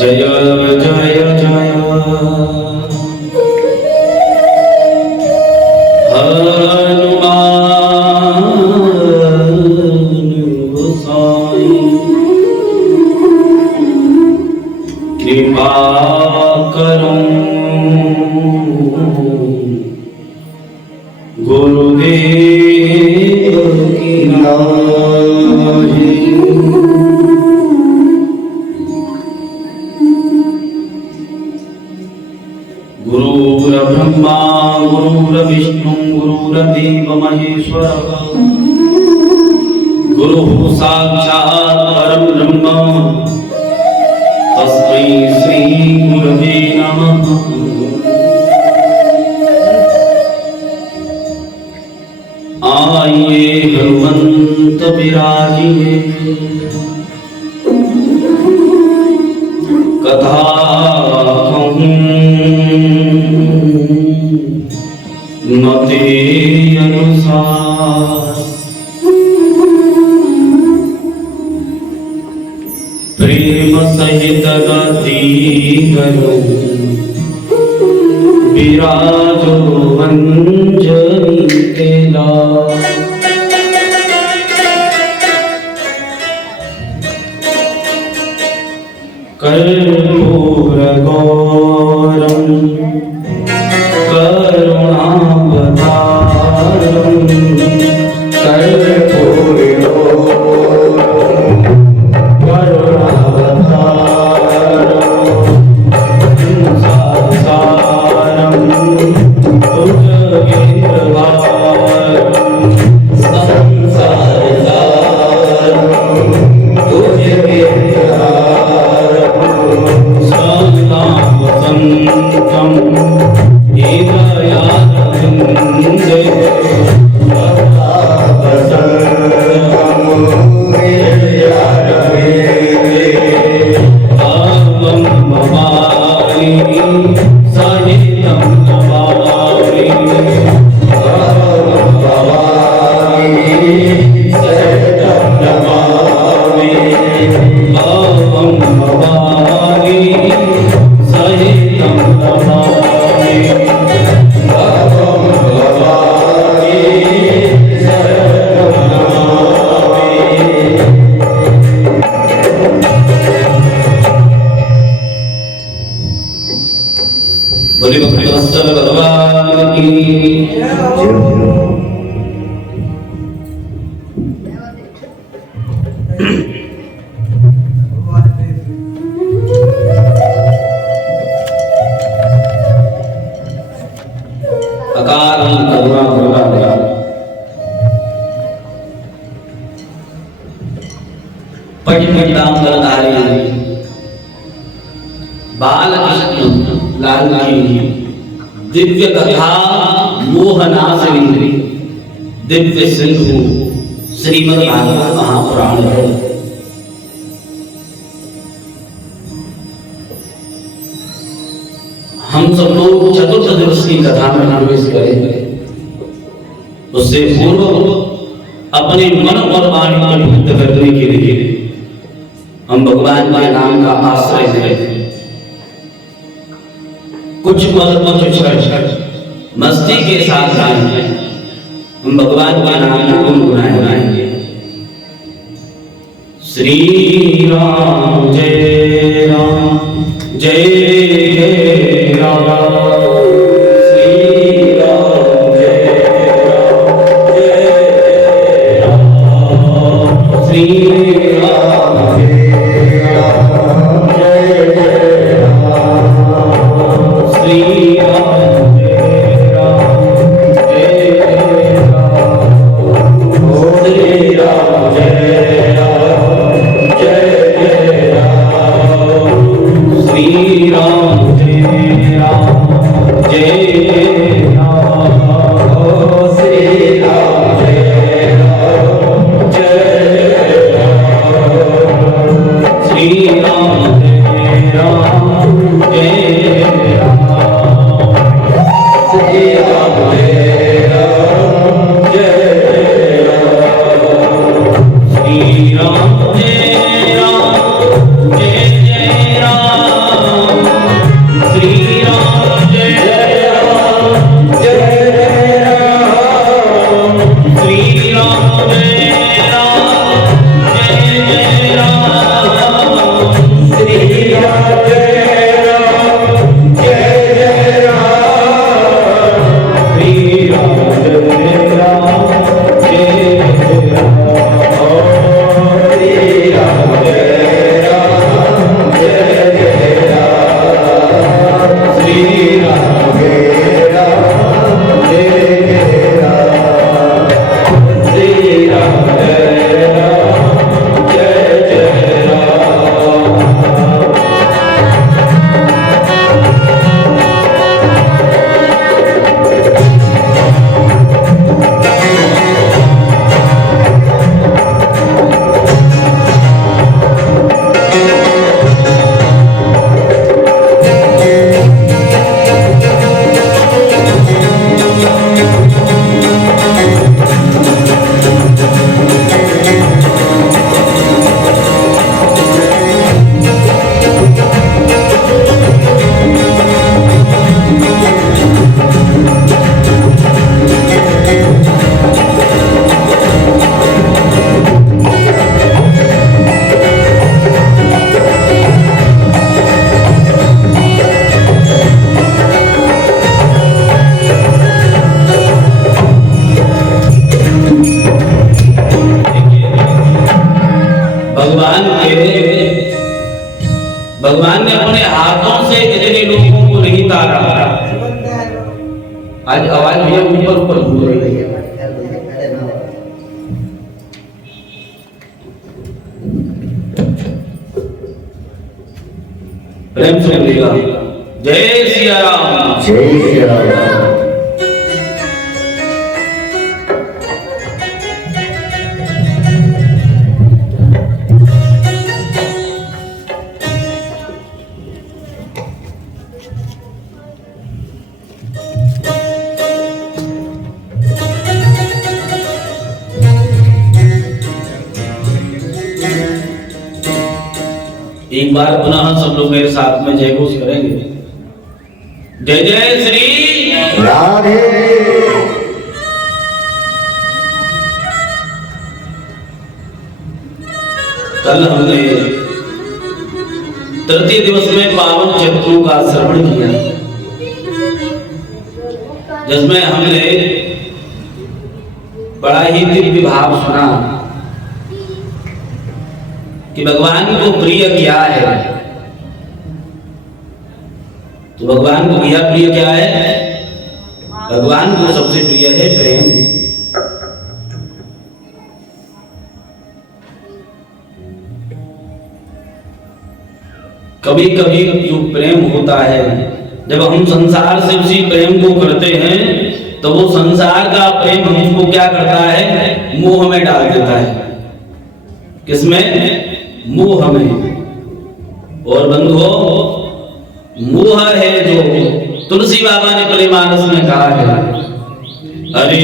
जय जय जय हनुमान गोसाई कृपा करो गुरुदेव की नाहि। गुरुर्ब्रह्मा गुरुर्विष्णु गुरुर्देव महेश्वरः गुरुः साक्षात् परं ब्रह्म तस्मै श्री गुरवे नमः। आइए हनुमंत बिराजिए कथा कहूँ मते अनुसार। प्रेम सहित गति करो विराजो अंजनी तेला। कर्पूर गौरम करुणावतारम कर्पूर भगवान की अकाल करुणा करुणा पटिपीतांबरधारी बालकृष्ण लाल की दिव्य कथा मोहनासिनी दिव्य सिंधु श्रीमद् भागवत महापुराण है। हम सब लोग चतुर्थ दिवस की कथा में प्रवेश करेंगे। उससे पूर्व अपने मन और वाणी को शुद्ध करने के लिए हम भगवान के नाम का आश्रय लें। कुछ पल मस्ती के साथ हम भगवान का नाम गुनगुनाएंगे। श्री राम जय जय राम। श्री राम जय राम। श्री राम श्री भगवान ने अपने हाथों से इतने लोगों को नहीं तारा। आज आवाज भैया ऊपर ऊपर हो रही है। प्रेम से बोलिएगा जय सिया राम। जय सिया राम। एक बार पुनः सब लोग मेरे साथ में जय घोष करेंगे। जय जय श्री राधे। कल हमने तृतीय दिवस में पावन चरित्रों का श्रवण किया, जिसमें हमने बड़ा ही दिव्य भाव सुना कि भगवान को प्रिय क्या है। तो भगवान को भैया प्रिय क्या है? भगवान को सबसे प्रिय है प्रेम। कभी कभी जो प्रेम होता है, जब हम संसार से उसी प्रेम को करते हैं तो वो संसार का प्रेम हमको क्या करता है? मोह में डाल देता है। किसमें? मोह में। और बंधुओं, मोह है जो तुलसी बाबा ने प्रेमानस में कहा है, अरे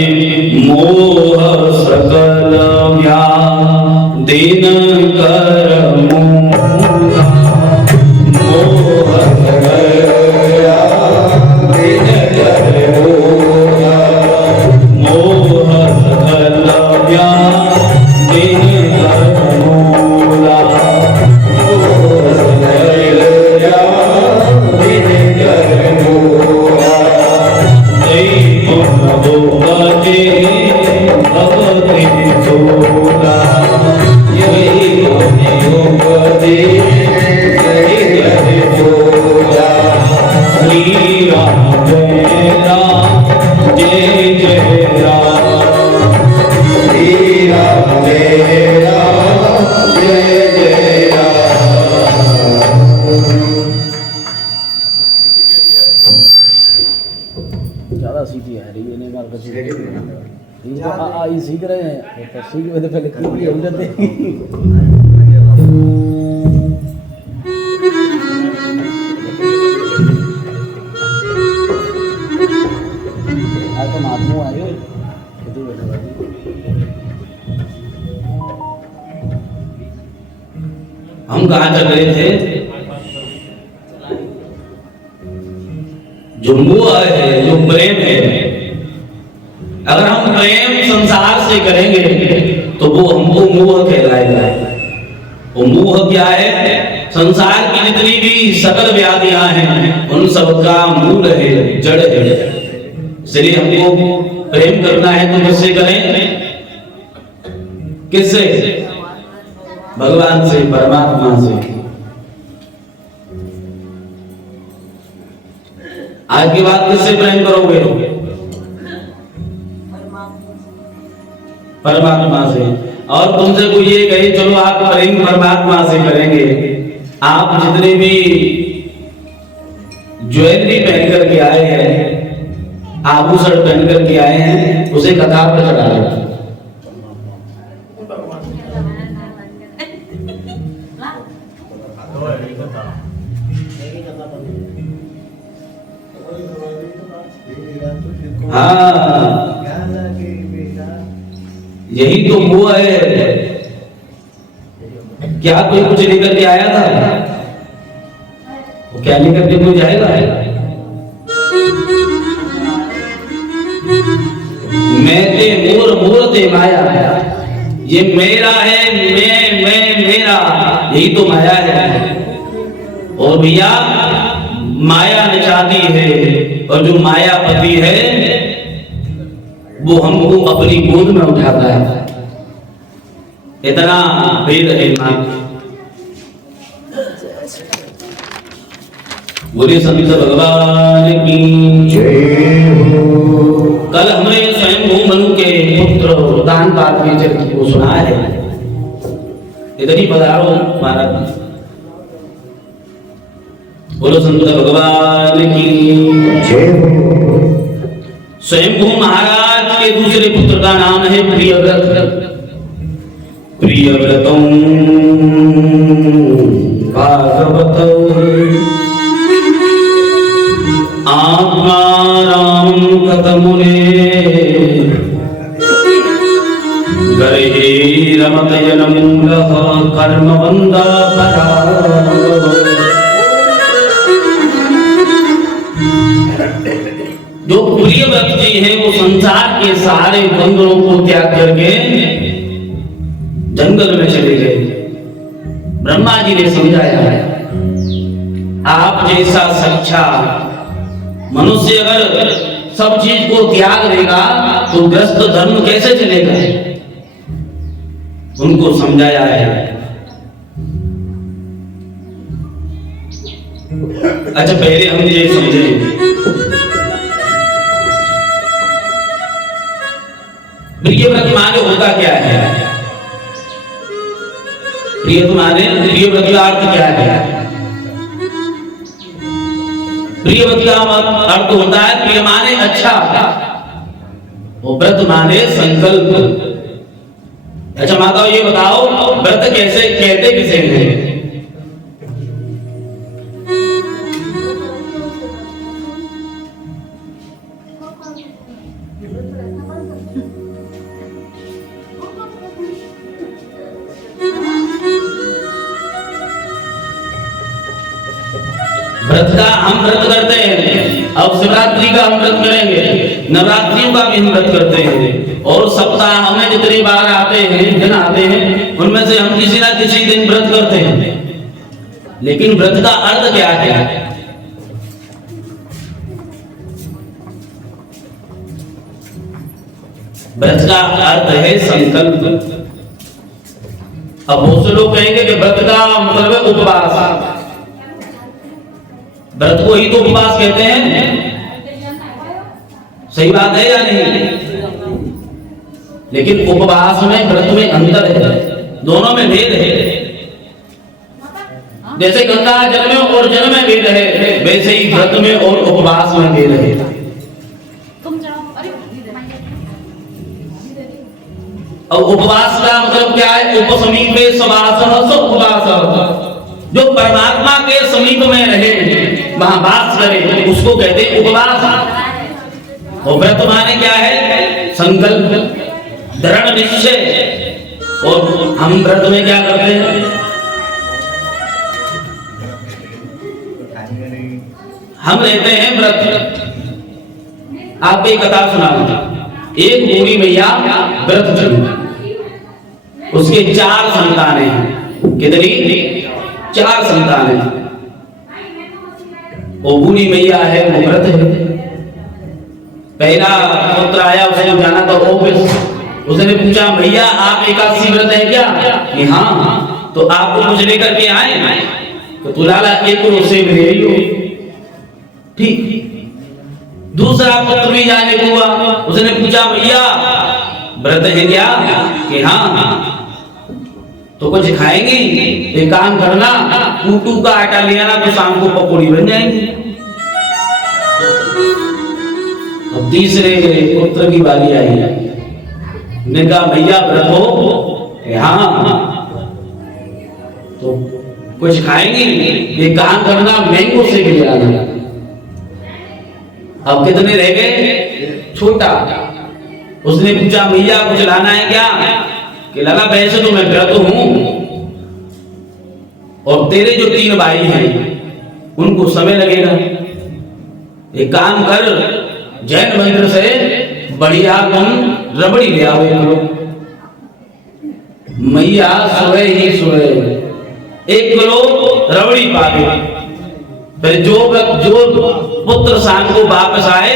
मोह सकल व्याधिन कर मूला, मोह सकल व्याधिन कर मूला, मोह सकल व्याधिन कर मूला, मोह सकल व्याधिन कर मूला, जय भगवते भगवती सोला, यही भगवती जय सोला, श्री राम जय राम जय जय राम, श्री राम जय राम जय जय राम। ज़्यादा सीधी आ रही है, नहीं मार बची ये तो ये सीख रहे हैं, तो सीख में तो पहले क्यों हो जाते आज तो महात्मा आयो कितनी बैठे हम कहाँ चल रहे थे? जो मोह है, जो प्रेम है, अगर हम प्रेम संसार से करेंगे तो वो हमको मोह कहलाएगा। वो मोह क्या है? संसार की जितनी भी सकल व्याधियां हैं उन सब का मूल है, जड़ है। इसलिए हमको प्रेम करना है तो किससे करें? किससे? भगवान से, परमात्मा से। आज के बाद किससे प्रेम करोगे? परमात्मा से। और तुमसे कोई ये कहे चलो आप प्रेम परमात्मा से करेंगे, आप जितने भी ज्वेलरी पहन करके आए हैं, आभूषण पहन करके आए हैं, उसे कतार पर चढ़ा दो। हाँ, यही तो वो है। क्या कोई कुछ लेकर के आया था? वो क्या लेकर के कोई जाएगा? मैं ते मोर मोर ते माया, ये मेरा है, मैं मेरा, यही तो माया है। और भैया माया नचाती है, और जो मायापति है वो हमको अपनी गोद में उठाता है। इतना भेद है। बोलिए संत भगवान की जय हो। कल हमने स्वयंभू मनु के पुत्र दानपाल के चरित्र को सुना है। इधर ही पधारो महाराज। बोलो संत भगवान की जय हो। स्वयंभू महाराज के दूसरे पुत्र का नाम है प्रियव्रत। प्रियव्रतम भागवत आत्माराम कतमुने गर्हे रमत जनमूलः कर्मवन्दा पराभव। जो प्रियव्रत जी हैं वो संसार के सारे बंधनों को त्याग करके जंगल में चले गए। ब्रह्मा जी ने समझाया है आप जैसा सच्चा मनुष्य अगर सब चीज को त्याग देगा तो ग्रस्त धर्म कैसे चलेगा। उनको समझाया है। अच्छा पहले हम ये समझें प्रियव्रत माने होता क्या है। प्रियव्रत का अर्थ क्या है। प्रियव्रत का अर्थ होता है प्रिय माने अच्छा और व्रत माने संकल्प। अच्छा माताओं ये बताओ व्रत कैसे कहते किसे हैं। व्रत का हम व्रत करते हैं। अब शिवरात्रि का हम व्रत करेंगे, नवरात्रियों का भी हम व्रत करते हैं और सप्ताह में जितनी बार आते हैं दिन आते हैं उनमें से हम किसी ना किसी दिन व्रत करते हैं। लेकिन व्रत का अर्थ क्या है। व्रत का अर्थ है संकल्प। अब बहुत से लोग कहेंगे कि व्रत का मतलब है उपवास। व्रत को ही तो उपवास कहते हैं। सही बात है या नहीं। लेकिन उपवास में व्रत में अंतर है, दोनों में भेद है। जैसे गंगा जल में और जल में भेद है वैसे ही व्रत में और उपवास में भेद है। अब उपवास का मतलब क्या है। उपसमीपे सवासः स उपवासः। जो परमात्मा के समीप में रहे वहां वास करे उसको कहते हैं उपवास। और व्रत माने क्या है संकल्प दृढ़ निश्चय। और हम व्रत में क्या करते हैं हम लेते हैं व्रत। आपको एक कथा सुनाऊंगा। एक बूढ़ी मैया व्रत चली, उसके 4 संतानें हैं। कितनी 4 संतानें। वो बूढ़ी मैया है वो व्रत है। पहला पुत्र आया उसने जाना था ऑफिस। उसने पूछा भैया आप एकादशी व्रत है क्या कि हाँ। तो आपको कुछ लेकर के आए तो लाला 1 किलो सेब ले लो। ठीक। दूसरा पुत्र भी जाने को हुआ। उसने पूछा भैया व्रत है क्या कि हाँ। तो कुछ खाएंगे। एक काम करना कूटू का आटा ले आना तो शाम को पकौड़ी बन जाएंगी। अब तीसरे पुत्र की बारी आई। ने कहा भैया व्रत हो हाँ। तो कुछ खाएंगे। एक काम करना मैंगो से भी ले आना। अब कितने रह गए छोटा। उसने पूछा भैया कुछ लाना है क्या कि लाला वैसे तो मैं व्रत हूं और तेरे जो 3 भाई हैं उनको समय लगेगा। एक काम कर जैन मंदिर से बढ़िया तुम रबड़ी ले आओ। मैया सुबह ही सुबह 1 किलो रबड़ी पा गई। फिर जो पुत्र शाम को वापस आए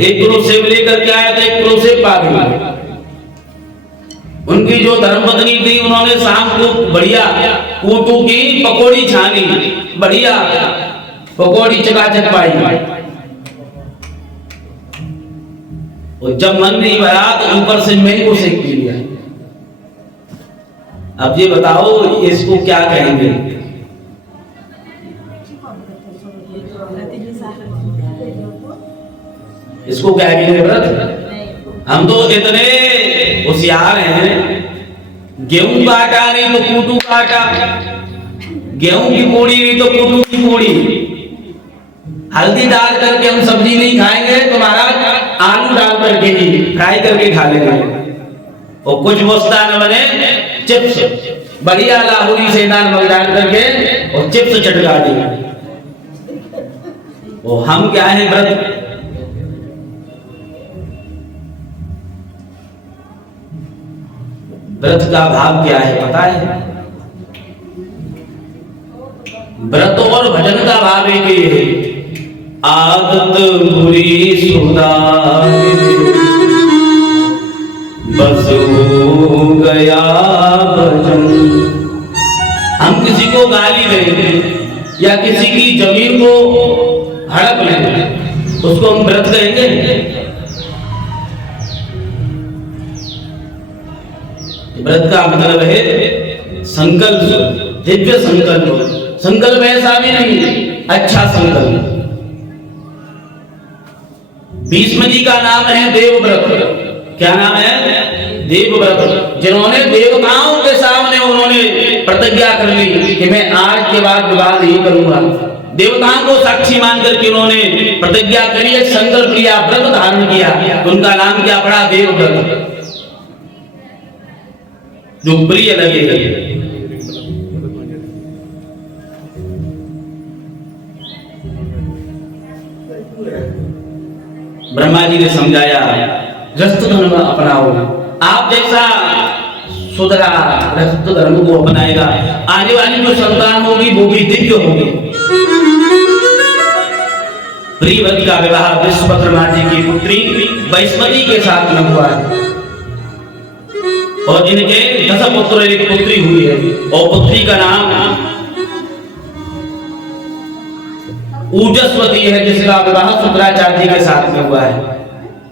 1 किलो सेब लेकर के आया तो 1 किलो सेब पा गई। उनकी जो धर्मपत्नी थी उन्होंने शाम को बढ़िया कूटू की पकौड़ी छानी, बढ़िया पकौड़ी चकाचक पाई। और जब मन नहीं भरा तो ऊपर से मैंगो शेक पी लिया। अब ये बताओ इसको क्या कहेंगे? इसको क्या कहेंगे व्रत? हम तो इतने होशियार हैं, गेहूं काटा नहीं तो कूटू काटा, गेहूं की पूड़ी नहीं तो कूटू की पूड़ी, हल्दी डाल करके हम सब्जी नहीं खाएंगे तुम्हारा आलू डाल करके ही फ्राई करके खा लेंगे। और कुछ वस्ता न बने चिप्स, बढ़िया लाहौरी से नमक डाल करके और चिप्स चटका दी। और हम क्या है व्रत? व्रत का भाव क्या है पता है? व्रत और भजन का भाव एक ही है। आदत बुरी सुधार बस हो गया भजन। हम किसी को गाली दें या किसी की जमीन को हड़प लें, उसको हम व्रत कहेंगे? व्रत का मतलब है संकल्प, दिव्य संकल्प। संकल्प ऐसा भी नहीं, अच्छा संकल्प। भीष्म जी का नाम है देवव्रत। क्या नाम है? देवव्रत। जिन्होंने देवताओं के सामने उन्होंने प्रतिज्ञा कर ली कि मैं आज के बाद विवाह नहीं करूंगा। देवताओं को साक्षी मान करके उन्होंने प्रतिज्ञा करी, एक संकल्प लिया, व्रत धारण किया। उनका नाम क्या पड़ा? देवव्रत, जो प्रिय लगे। ब्रह्मा जी ने समझाया गृहस्थ धर्म अपनाओ। आप जैसा सुधरा गृहस्थ धर्म को अपनाएगा, आने वाली जो संतान होगी वो भी दिव्य होगी। प्रियव्रत का विवाह विश्वभद्रमा जी की पुत्री वैष्णवी के साथ में हुआ है और इनके 10 पुत्र एक पुत्री हुई है और पुत्री का नाम ऊजस्वती है, जिसका विवाह शुक्राचार्य जी के साथ में हुआ है।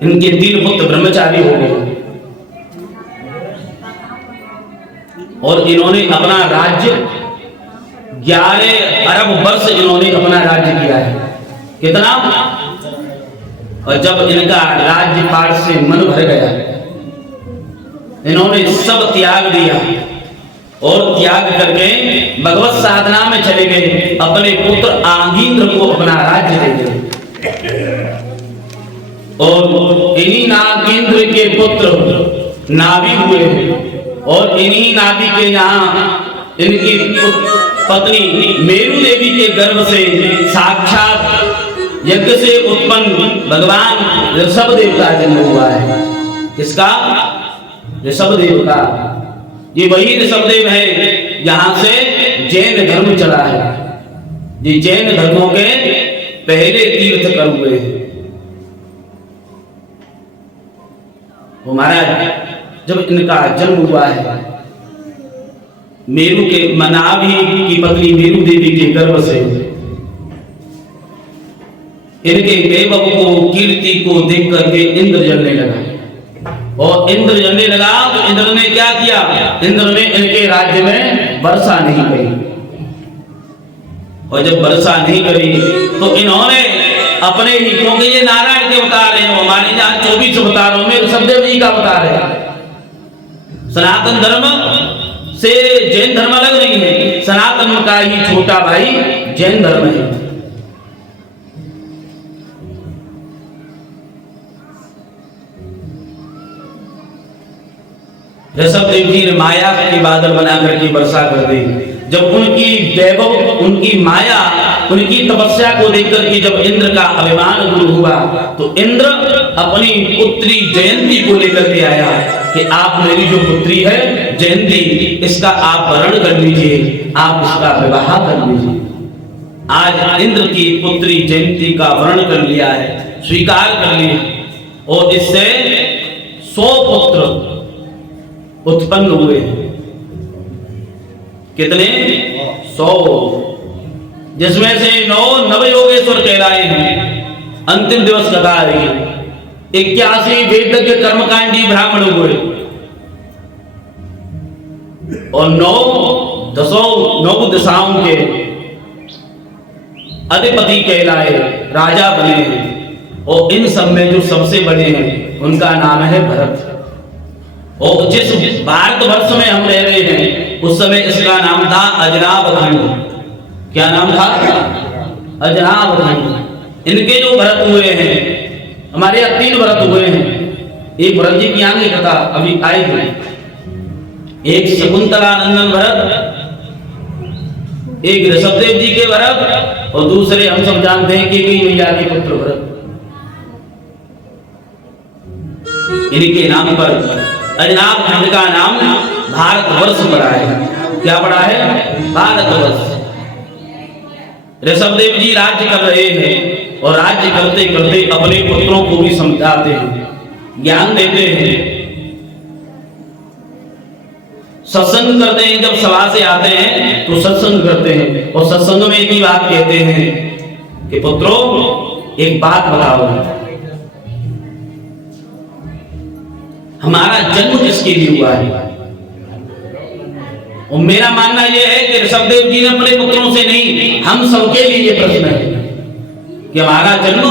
इनके 3 पुत्र ब्रह्मचारी हो गए और इन्होंने अपना राज्य 11 अरब वर्ष इन्होंने अपना राज्य किया है। कितना? और जब इनका राज्यपाट से मन भर गया, इन्होंने सब त्याग दिया और त्याग करके भगवत साधना में चले गए। अपने पुत्र आंगीन्द्र को अपना राज्य दे दिया और इन्हीं नागेंद्र के पुत्र नाभि हुए और इन्हीं नाभि के यहाँ इनकी पत्नी मेरु देवी के गर्भ से साक्षात यज्ञ से उत्पन्न भगवान ऋषभ देव का जन्म हुआ है। किसका? ऋषभ देव का। ये वही ऋषभ देव है जहां से जैन धर्म चला है। ये जैन धर्मों के पहले तीर्थकर हुए हैं। वो महाराज जब इनका जन्म हुआ है, मेरु के मनाभी की पत्नी मेरु देवी के गर्भ से इनके वैभव को, कीर्ति को देख करके इंद्र जलने लगा और इंद्र जलने लगा तो इंद्र ने क्या किया? इंद्र ने इनके राज्य में वर्षा नहीं करी और जब वर्षा नहीं करी तो इन्होंने अपने ही, क्योंकि ये नारायण के अवतार हैं, हमारे यहाँ 24 अवतारों में ऋषभदेव जी का अवतार है। सनातन धर्म से जैन धर्म अलग नहीं है, सनातन का ही छोटा भाई जैन धर्म है। ऋषभदेव जी ने माया के बादल बना करके वर्षा कर दी। जब उनकी वैभव, उनकी माया, उनकी तपस्या को देखकर के जब इंद्र का अभिमान दूर हुआ तो इंद्र अपनी पुत्री जयंती को लेकर के आया कि आप मेरी जो पुत्री है जयंती, इसका आप वरण कर लीजिए, आप इसका विवाह कर लीजिए। आज इंद्र की पुत्री जयंती का वरण कर लिया है, स्वीकार कर लिया और इससे 100 पुत्र उत्पन्न हुए हैं। कितने? 100, जिसमें से 9 नवयोगेश्वर कहलाए हैं। अंतिम दिवस कथा रही, 81 वेदज्ञ कर्मकांडी ब्राह्मण हुए और 9 दिशाओं के अधिपति कहलाए राजा बने हैं। और इन सब में जो सबसे बड़े हैं उनका नाम है भरत। और जिस भारतवर्ष में हम रह रहे हैं उस समय इसका नाम था अजनाब खंड। क्या नाम था? अजनाब खंड। इनके जो भरत हुए हैं, हमारे यहाँ 3 भरत हुए हैं। एक भरत जी की आगे कथा अभी आई है, एक शकुंतलानंदन भरत, एक ऋषभदेव जी के भरत और दूसरे हम सब जानते हैं कि मैया के पुत्र भरत। इनके नाम पर अजनाब खंड का नाम भारतवर्ष पड़ा है। क्या पड़ा है? भारतवर्ष। ऋषभदेव जी राज्य कर रहे हैं और राज्य करते करते अपने पुत्रों को भी समझाते हैं, ज्ञान देते हैं, सत्संग करते हैं। जब सभा से आते हैं तो सत्संग करते हैं और सत्संग में एक ही बात कहते हैं कि पुत्रों एक बात बताओ, हमारा जन्म किसके लिए हुआ है? और मेरा मानना यह है कि ऋषभदेव जी ने अपने पुत्रों से नहीं, हम सबके लिए ये प्रश्न है कि हमारा जन्म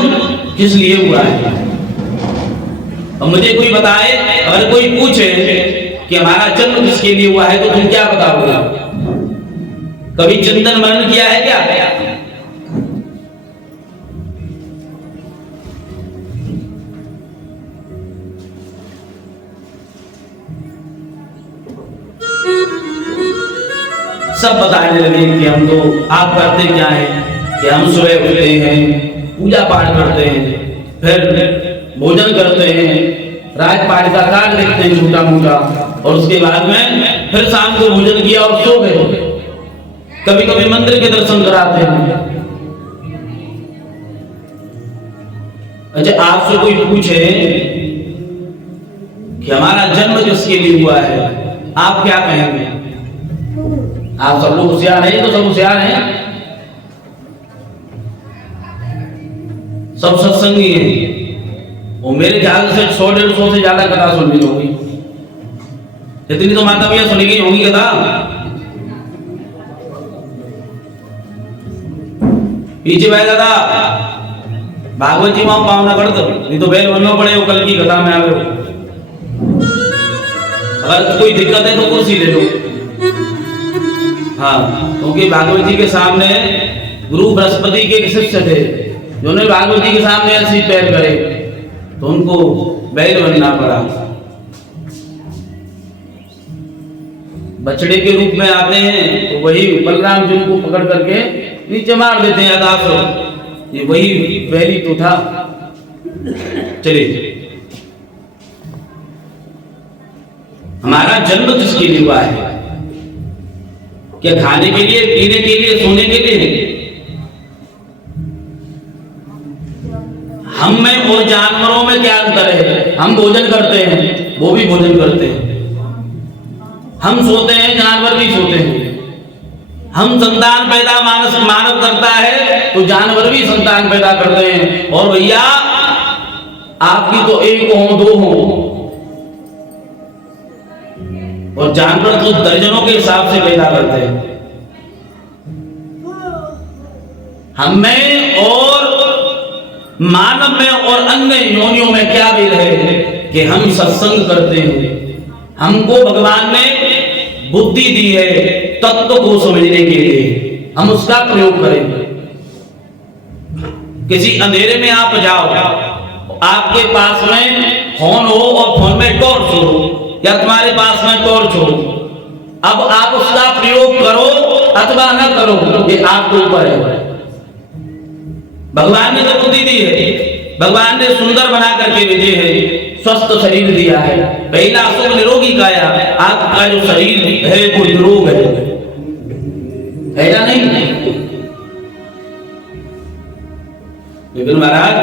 किस लिए हुआ है। और मुझे कोई बताए, अगर कोई पूछे कि हमारा जन्म किसके लिए हुआ है तो तुम क्या बताओगे? कभी चिंतन मनन किया है क्या? सब बताने लगे कि हम तो, आप करते क्या हैं कि हम सुबह उठते हैं, पूजा पाठ करते हैं, फिर भोजन करते हैं, राजपाट का कार्य देखते हैं छोटा मोटा, और उसके बाद में फिर शाम को भोजन किया और सो गए। कभी कभी मंदिर के दर्शन कराते हैं। अच्छा, आपसे कोई पूछे कि हमारा जन्म किसके लिए हुआ है, आप क्या कहेंगे? आप सब लोग होशियार हैं, तो सब होशियार हैं, सब सत्संगी हैं। और मेरे ख्याल से 100-150 से ज्यादा कथा सुन ली होगी। इतनी तो माता भैया सुनी गई होगी कथा। पीछे बैठा था भागवत जी मां पावना कर दो, नहीं तो बैल बनना पड़े वो कल की कथा में आ गए। अगर कोई दिक्कत है तो कुर्सी ले लो। हाँ, क्योंकि भागवत जी के सामने गुरु बृहस्पति के शिष्य थे, जिन्होंने भागवत जी के सामने ऐसे पैर करे तो उनको बैल बनना पड़ा। बछड़े के रूप में आते हैं तो वही बलराम जी को पकड़ करके नीचे मार देते हैं आकाश। ये वही बैली तो था। चलिए, हमारा जन्म किसके लिए हुआ है? क्या खाने के लिए, पीने के लिए, सोने के लिए? हम में और जानवरों में क्या अंतर है? हम भोजन करते हैं, वो भी भोजन करते हैं। हम सोते हैं, जानवर भी सोते हैं। हम संतान पैदा मानव करता है तो जानवर भी संतान पैदा करते हैं। और भैया आपकी तो 1 हो 2 हो, और जानवर तो दर्जनों के हिसाब से पैदा करते हैं। हम में और मानव में और अन्य योनियों में क्या भेद है कि हम सत्संग करते हैं। हमको भगवान ने बुद्धि दी है तत्व को समझने के लिए, हम उसका प्रयोग करें। किसी अंधेरे में आप जाओ, आपके पास में फोन हो और फोन में टॉर्च हो, या तुम्हारे पास में टॉर्च हो, अब आप उसका प्रयोग करो अथवा न करो, ये आपके ऊपर है। भगवान ने तो बुद्धि दी है, भगवान ने सुंदर बना करके भेजे है, स्वस्थ शरीर दिया है। पहला सुख निरोगी काया, आपका जो शरीर है वो निरोग है, ऐसा नहीं? लेकिन महाराज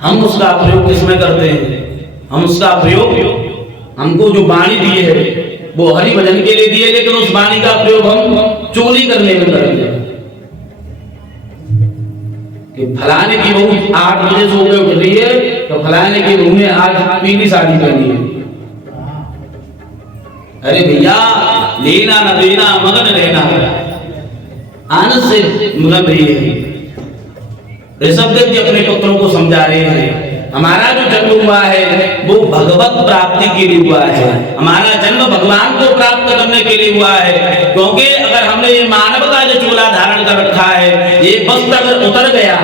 हम उसका प्रयोग किसमें करते हैं? हम उसका प्रयोग, हमको जो वाणी दी है वो हरि भजन के लिए दी है, लेकिन उस वाणी का प्रयोग हम चोरी करने में करेंगे कि फलाने की बहू 8 बजे सो के उठ रही है तो फलाने की बहू ने आज पीली साड़ी पहनी है। अरे भैया, लेना न देना मगन रहना, आनंद से मगन रहिए। ऋषभदेव जी अपने पुत्रों को समझा रहे हैं, हमारा जो जन्म हुआ है वो भगवत प्राप्ति के लिए हुआ है, हमारा जन्म भगवान को प्राप्त करने के लिए हुआ है। क्योंकि अगर हमने ये मानव का जो चोला धारण कर रखा है, ये वस्त्र अगर उतर गया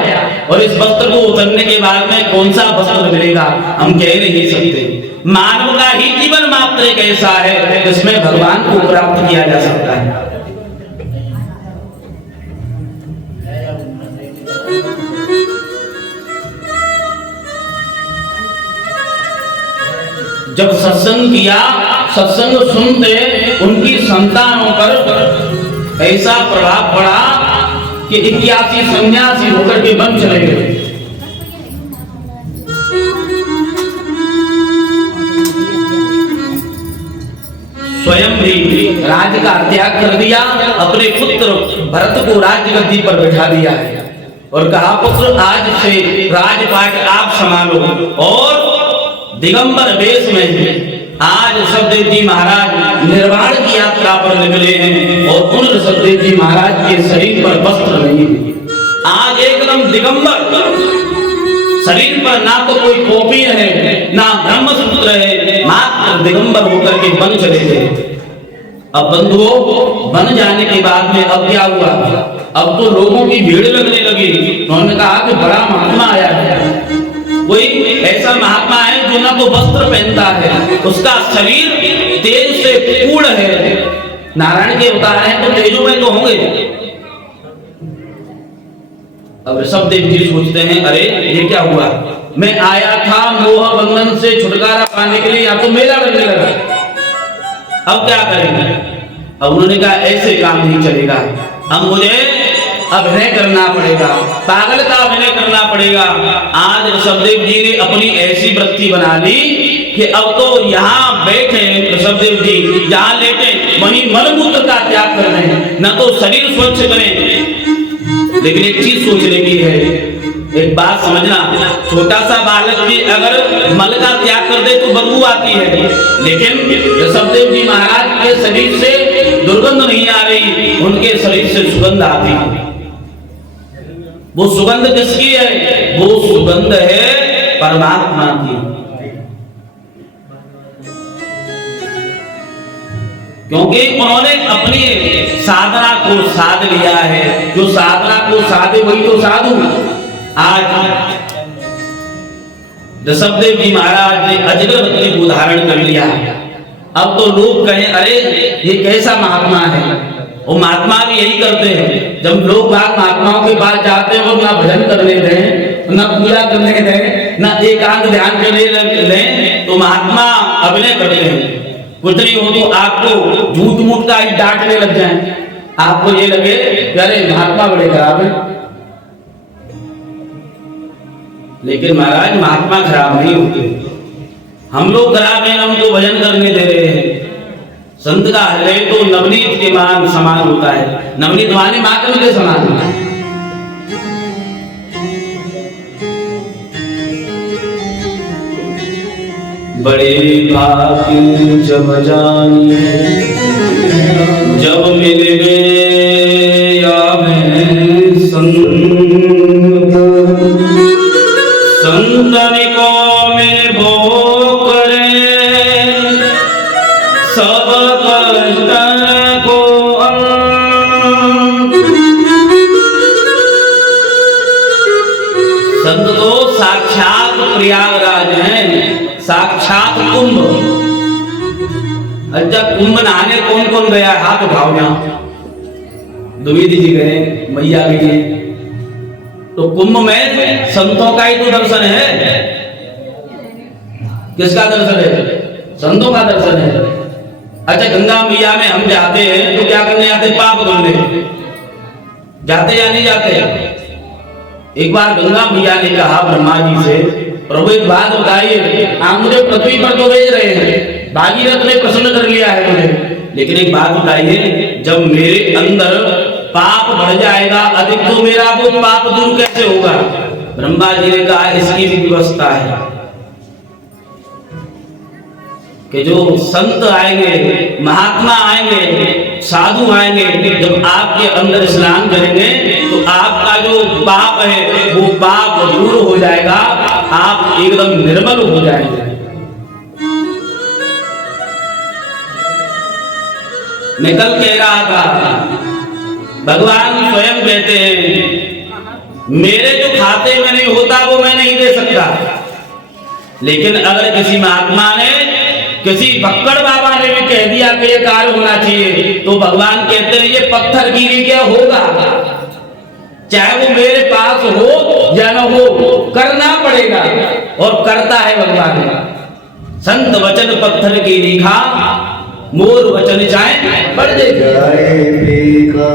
और इस वस्त्र को उतरने के बाद में कौन सा वस्त्र मिलेगा हम कह नहीं सकते। मानव का ही जीवन मात्र एक ऐसा है जिसमें भगवान को प्राप्त किया जा सकता है। जब सत्संग किया, सत्संग सुनते उनकी संतानों पर ऐसा प्रभाव पड़ा कि 81 सन्यासी होकर के बन चले गए। स्वयं भी राज्य का त्याग कर दिया, अपने पुत्र भरत को राज्य गद्दी पर बैठा दिया है और कहा, पुत्र आज से राजपाट आप संभालो। और दिगंबर वेश में आज ऋषभदेव जी महाराज निर्वाण की यात्रा पर निकले हैं और उन ऋषभदेव जी महाराज के शरीर पर वस्त्र नहीं है। आज एकदम दिगंबर, शरीर पर ना तो कोई कॉपी है ना ब्रह्मसूत्र है, मात्र दिगंबर होकर के बन चले गए। अब बंधुओं, बन जाने के बाद में अब क्या हुआ? अब तो लोगों की भीड़ लगने लगी। उन्होंने कहा कि बड़ा महात्मा आया है, कोई ऐसा महात्मा है जो ना तो वस्त्र पहनता है, उसका शरीर तेज से पूर्ण है। नारायण के अवतार हैं तो तेजो में तो होंगे। अब ऋषभदेव जी सोचते हैं, अरे ये क्या हुआ? मैं आया था मोह बंधन से छुटकारा पाने के लिए, या तो मेला लगने लगा। अब क्या करेंगे? अब उन्होंने कहा ऐसे काम नहीं चलेगा, अब मुझे अभिनय करना पड़ेगा, पागल का अभिनय करना पड़ेगा। आज ऋषभदेव जी ने अपनी ऐसी वृत्ति बना ली कि अब तो यहाँ बैठे ऋषभदेव जी, जहाँ लेटे वहीं मलमूत्र का त्याग कर रहे हैं, न तो शरीर स्वच्छ करें। लेकिन एक चीज सोचने की है, एक बात समझना, छोटा सा बालक भी अगर मल का त्याग कर दे तो बदबू आती है, लेकिन ऋषभदेव जी महाराज के शरीर से दुर्गंध नहीं आ रही, उनके शरीर से सुगंध आती है। वो सुगंध किसकी है? वो सुगंध है परमात्मा की। क्योंकि उन्होंने अपनी साधना को साध लिया है, जो साधना को साधे वही तो साधु। आज ऋषभदेव जी महाराज ने अजगर बत्ती को धारण कर लिया। अब तो लोग कहें, अरे ये कैसा महात्मा है? और महात्मा भी यही करते हैं, जब लोग बाग महात्माओं के पास जाते हैं, वो ना भजन करने दें, ना पूजा करने दें, ना एकांत ध्यान करने दें, तो महात्मा अभिनय करते हैं। कुछ नहीं हो तो आपको झूठ मूठ का ही डांटने लग जाए, आपको ये लगे अरे महात्मा बड़े खराब है। लेकिन महाराज, महात्मा खराब नहीं होते, हम लोग खराब हैं, हमको भजन करने दे रहे हैं। संत का हृदय तो नवनीत के मान समान होता है, नवनीत माने मातम के समान होता है। बड़े भाग्य जब जानिए, जब मिल गए संतन को मिल भो करे, सब कष्ट को संत तो साक्षात प्रयागराज हैं, साक्षात कुंभ। अच्छा, कुंभ नहाने कौन कौन गया? हाथ उठाओ। यहाँ द्विवेदी जी गए, मैया गई है, तो कुंभ में संतों का ही तो दर्शन है। किसका दर्शन है? संतों का दर्शन है। अच्छा, गंगा मैया में हम जाते हैं तो क्या करने जाते? पाप धुलने जाते या नहीं जाते? एक बार गंगा मैया ने कहा ब्रह्मा जी से प्रभु एक बात बताइए, आप मुझे पृथ्वी पर तो भेज रहे हैं, भागीरथ ने प्रसन्न कर लिया है मुझे, लेकिन एक बात बताइए, जब मेरे अंदर पाप बढ़ जाएगा अधिक तो मेरा वो पाप दूर कैसे होगा? ब्रह्मा जी ने कहा इसकी भी व्यवस्था है कि जो संत आएंगे, महात्मा आएंगे, साधु आएंगे, जब आपके अंदर स्नान करेंगे तो आपका जो पाप है वो पाप दूर हो जाएगा, आप एकदम निर्मल हो जाएंगे। मैं कल कह रहा था, भगवान स्वयं कहते हैं मेरे जो खाते में नहीं होता वो मैं नहीं दे सकता, लेकिन अगर किसी महात्मा ने, किसी भक्कड़ बाबा ने भी कह दिया कि ये कार्य होना चाहिए, तो भगवान कहते हैं ये पत्थर गिरी क्या होगा, चाहे वो मेरे पास हो या न हो, करना पड़ेगा, और करता है भगवान। संत वचन पत्थर की लिखा, मोर वचन जाए बढ़ जाएगा।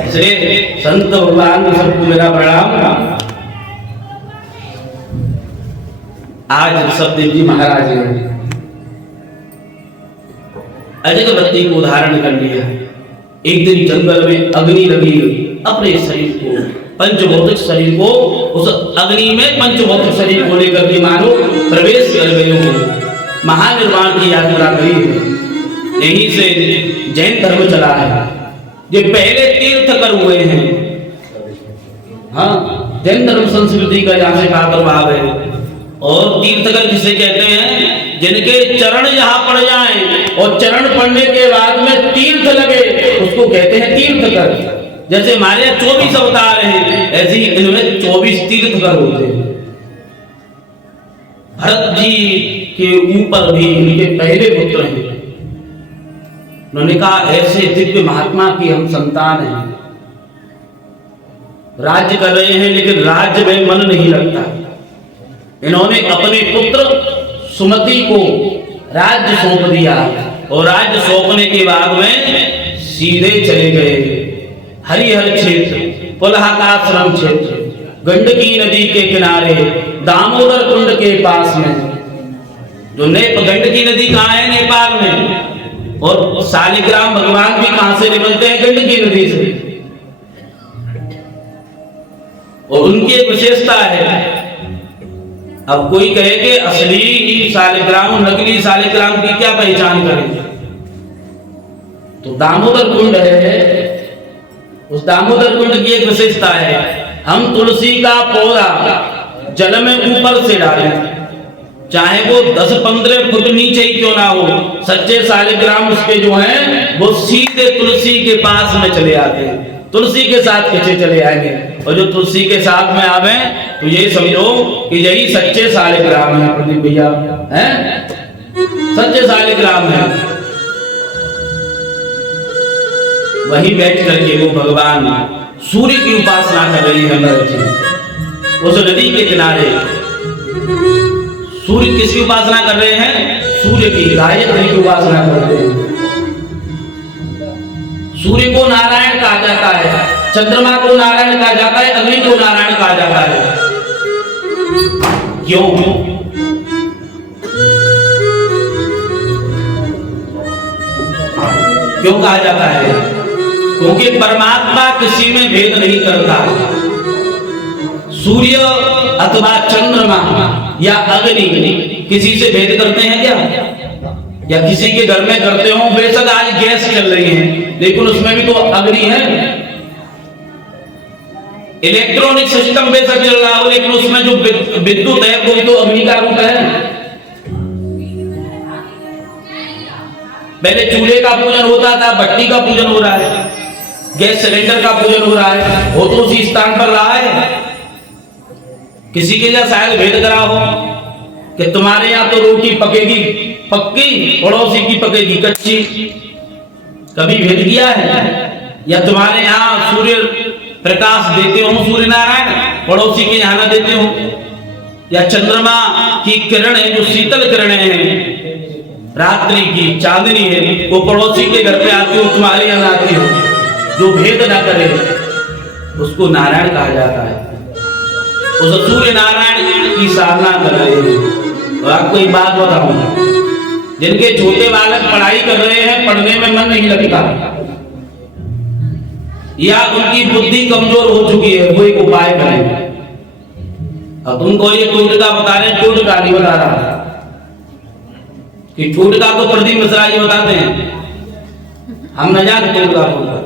इसलिए संत भगवान सबको मेरा प्रणाम। आज ऋषभदेव जी महाराज ने अजगबत्ती को धारण कर लिया। एक दिन जंगल में अग्नि लगी, अपने शरीर को, पंचभौतिक शरीर को, उस अग्नि में पंचभौतिक शरीर को लेकर के मानो प्रवेश कर गए हो, महानिर्वाण की यात्रा करी है। यहीं से जैन धर्म चला है, ये पहले तीर्थकर हुए हैं। हाँ, जैन धर्म संस्कृति का यहाँ से प्रादुर्भाव है। और तीर्थकर जिसे कहते हैं जिनके चरण यहाँ पड़ जाएं और चरण पड़ने के बाद में तीर्थ लगे, उसको कहते हैं तीर्थकर। जैसे हमारे यहाँ 24 अवतार हैं, ऐसे ही इनमें 24 तीर्थकर होते हैं। भरत जी के ऊपर भी इनके पहले पुत्र हैं। उन्होंने कहा ऐसे दिव्य महात्मा की हम संतान हैं, राज्य कर रहे हैं लेकिन राज्य में मन नहीं लगता। इन्होंने अपने पुत्र सुमति को राज्य सौंप दिया, और राज्य सौंपने के बाद में सीधे चले गए हरिहर क्षेत्र, पुलहाकाश्रम क्षेत्र, गंडकी नदी के किनारे, दामोदर कुंड के पास में। जो गंडकी नदी कहाँ है? नेपाल में। और शालिग्राम भगवान भी कहां से निकलते हैं? गंडकी नदी से। और उनकी एक विशेषता है, अब कोई कहे कि असली शालिग्राम और नकली शालिग्राम की क्या पहचान करें? तो दामोदर कुंड है, उस दामोदर कुंड की एक विशेषता है, हम तुलसी का पौधा जल में ऊपर से डालें, चाहे वो 10-15 फुट नीचे ही क्यों ना हो, सच्चे शालिग्राम उसके जो हैं वो सीधे तुलसी के पास में चले आते हैं, तुलसी के साथ कैसे चले आएंगे। और जो तुलसी के साथ में आवे तो यही समझो कि यही सच्चे शालिग्राम है। प्रदीप भैया हैं, सच्चे शालिग्राम है। वहीं बैठ करके वो भगवान सूर्य की उपासना कर रही है भरत जी। उस नदी के किनारे सूर्य किसकी उपासना कर रहे हैं? सूर्य की, गायत्री की उपासना कर रहे हैं। सूर्य को नारायण कहा जाता है, चंद्रमा को नारायण कहा जाता है, अग्नि को नारायण कहा जाता है। क्यों? क्यों कहा जाता है? क्योंकि परमात्मा किसी में भेद नहीं करता। सूर्य अथवा चंद्रमा या अग्नि किसी से भेद करते हैं क्या? या किसी के घर में करते हो? बेशक आज गैस चल रही है, लेकिन उसमें भी तो अग्नि है। इलेक्ट्रॉनिक सिस्टम बेशक चल रहा हो, लेकिन उसमें जो विद्युत है वो तो अग्नि का रूप है। पहले चूल्हे का पूजन होता था, भट्टी का पूजन हो रहा है, गैस सिलेंडर का पूजन हो रहा है, वो तो उसी स्थान पर रहा है। किसी के लिए शायद भेद करा हो कि तुम्हारे यहाँ तो रोटी पकेगी पक्की, पड़ोसी की पकेगी कच्ची, कभी भेद किया है? या तुम्हारे यहाँ सूर्य प्रकाश देते हो सूर्य नारायण, पड़ोसी के यहाँ न देते हो? या चंद्रमा की किरणें जो शीतल किरणें हैं रात्रि की, चांदनी है, वो पड़ोसी के घर पे आती हो, तुम्हारे यहाँ आती हो, जो भेद ना करे उसको नारायण कहा जाता है। उस सूर्य नारायण की साधना कर रहे हैं। और आपको एक बात बताऊं, जिनके छोटे बालक पढ़ाई कर रहे हैं, पढ़ने में मन नहीं लगता या उनकी बुद्धि कमजोर हो चुकी है, वो एक उपाय करें। अब तुमको ये टोटका बता रहे हैं, टोटका नहीं बता रहा कि टोटका तो प्रदीप मिश्रा जी बताते हैं, हम न जानते टोटका होगा।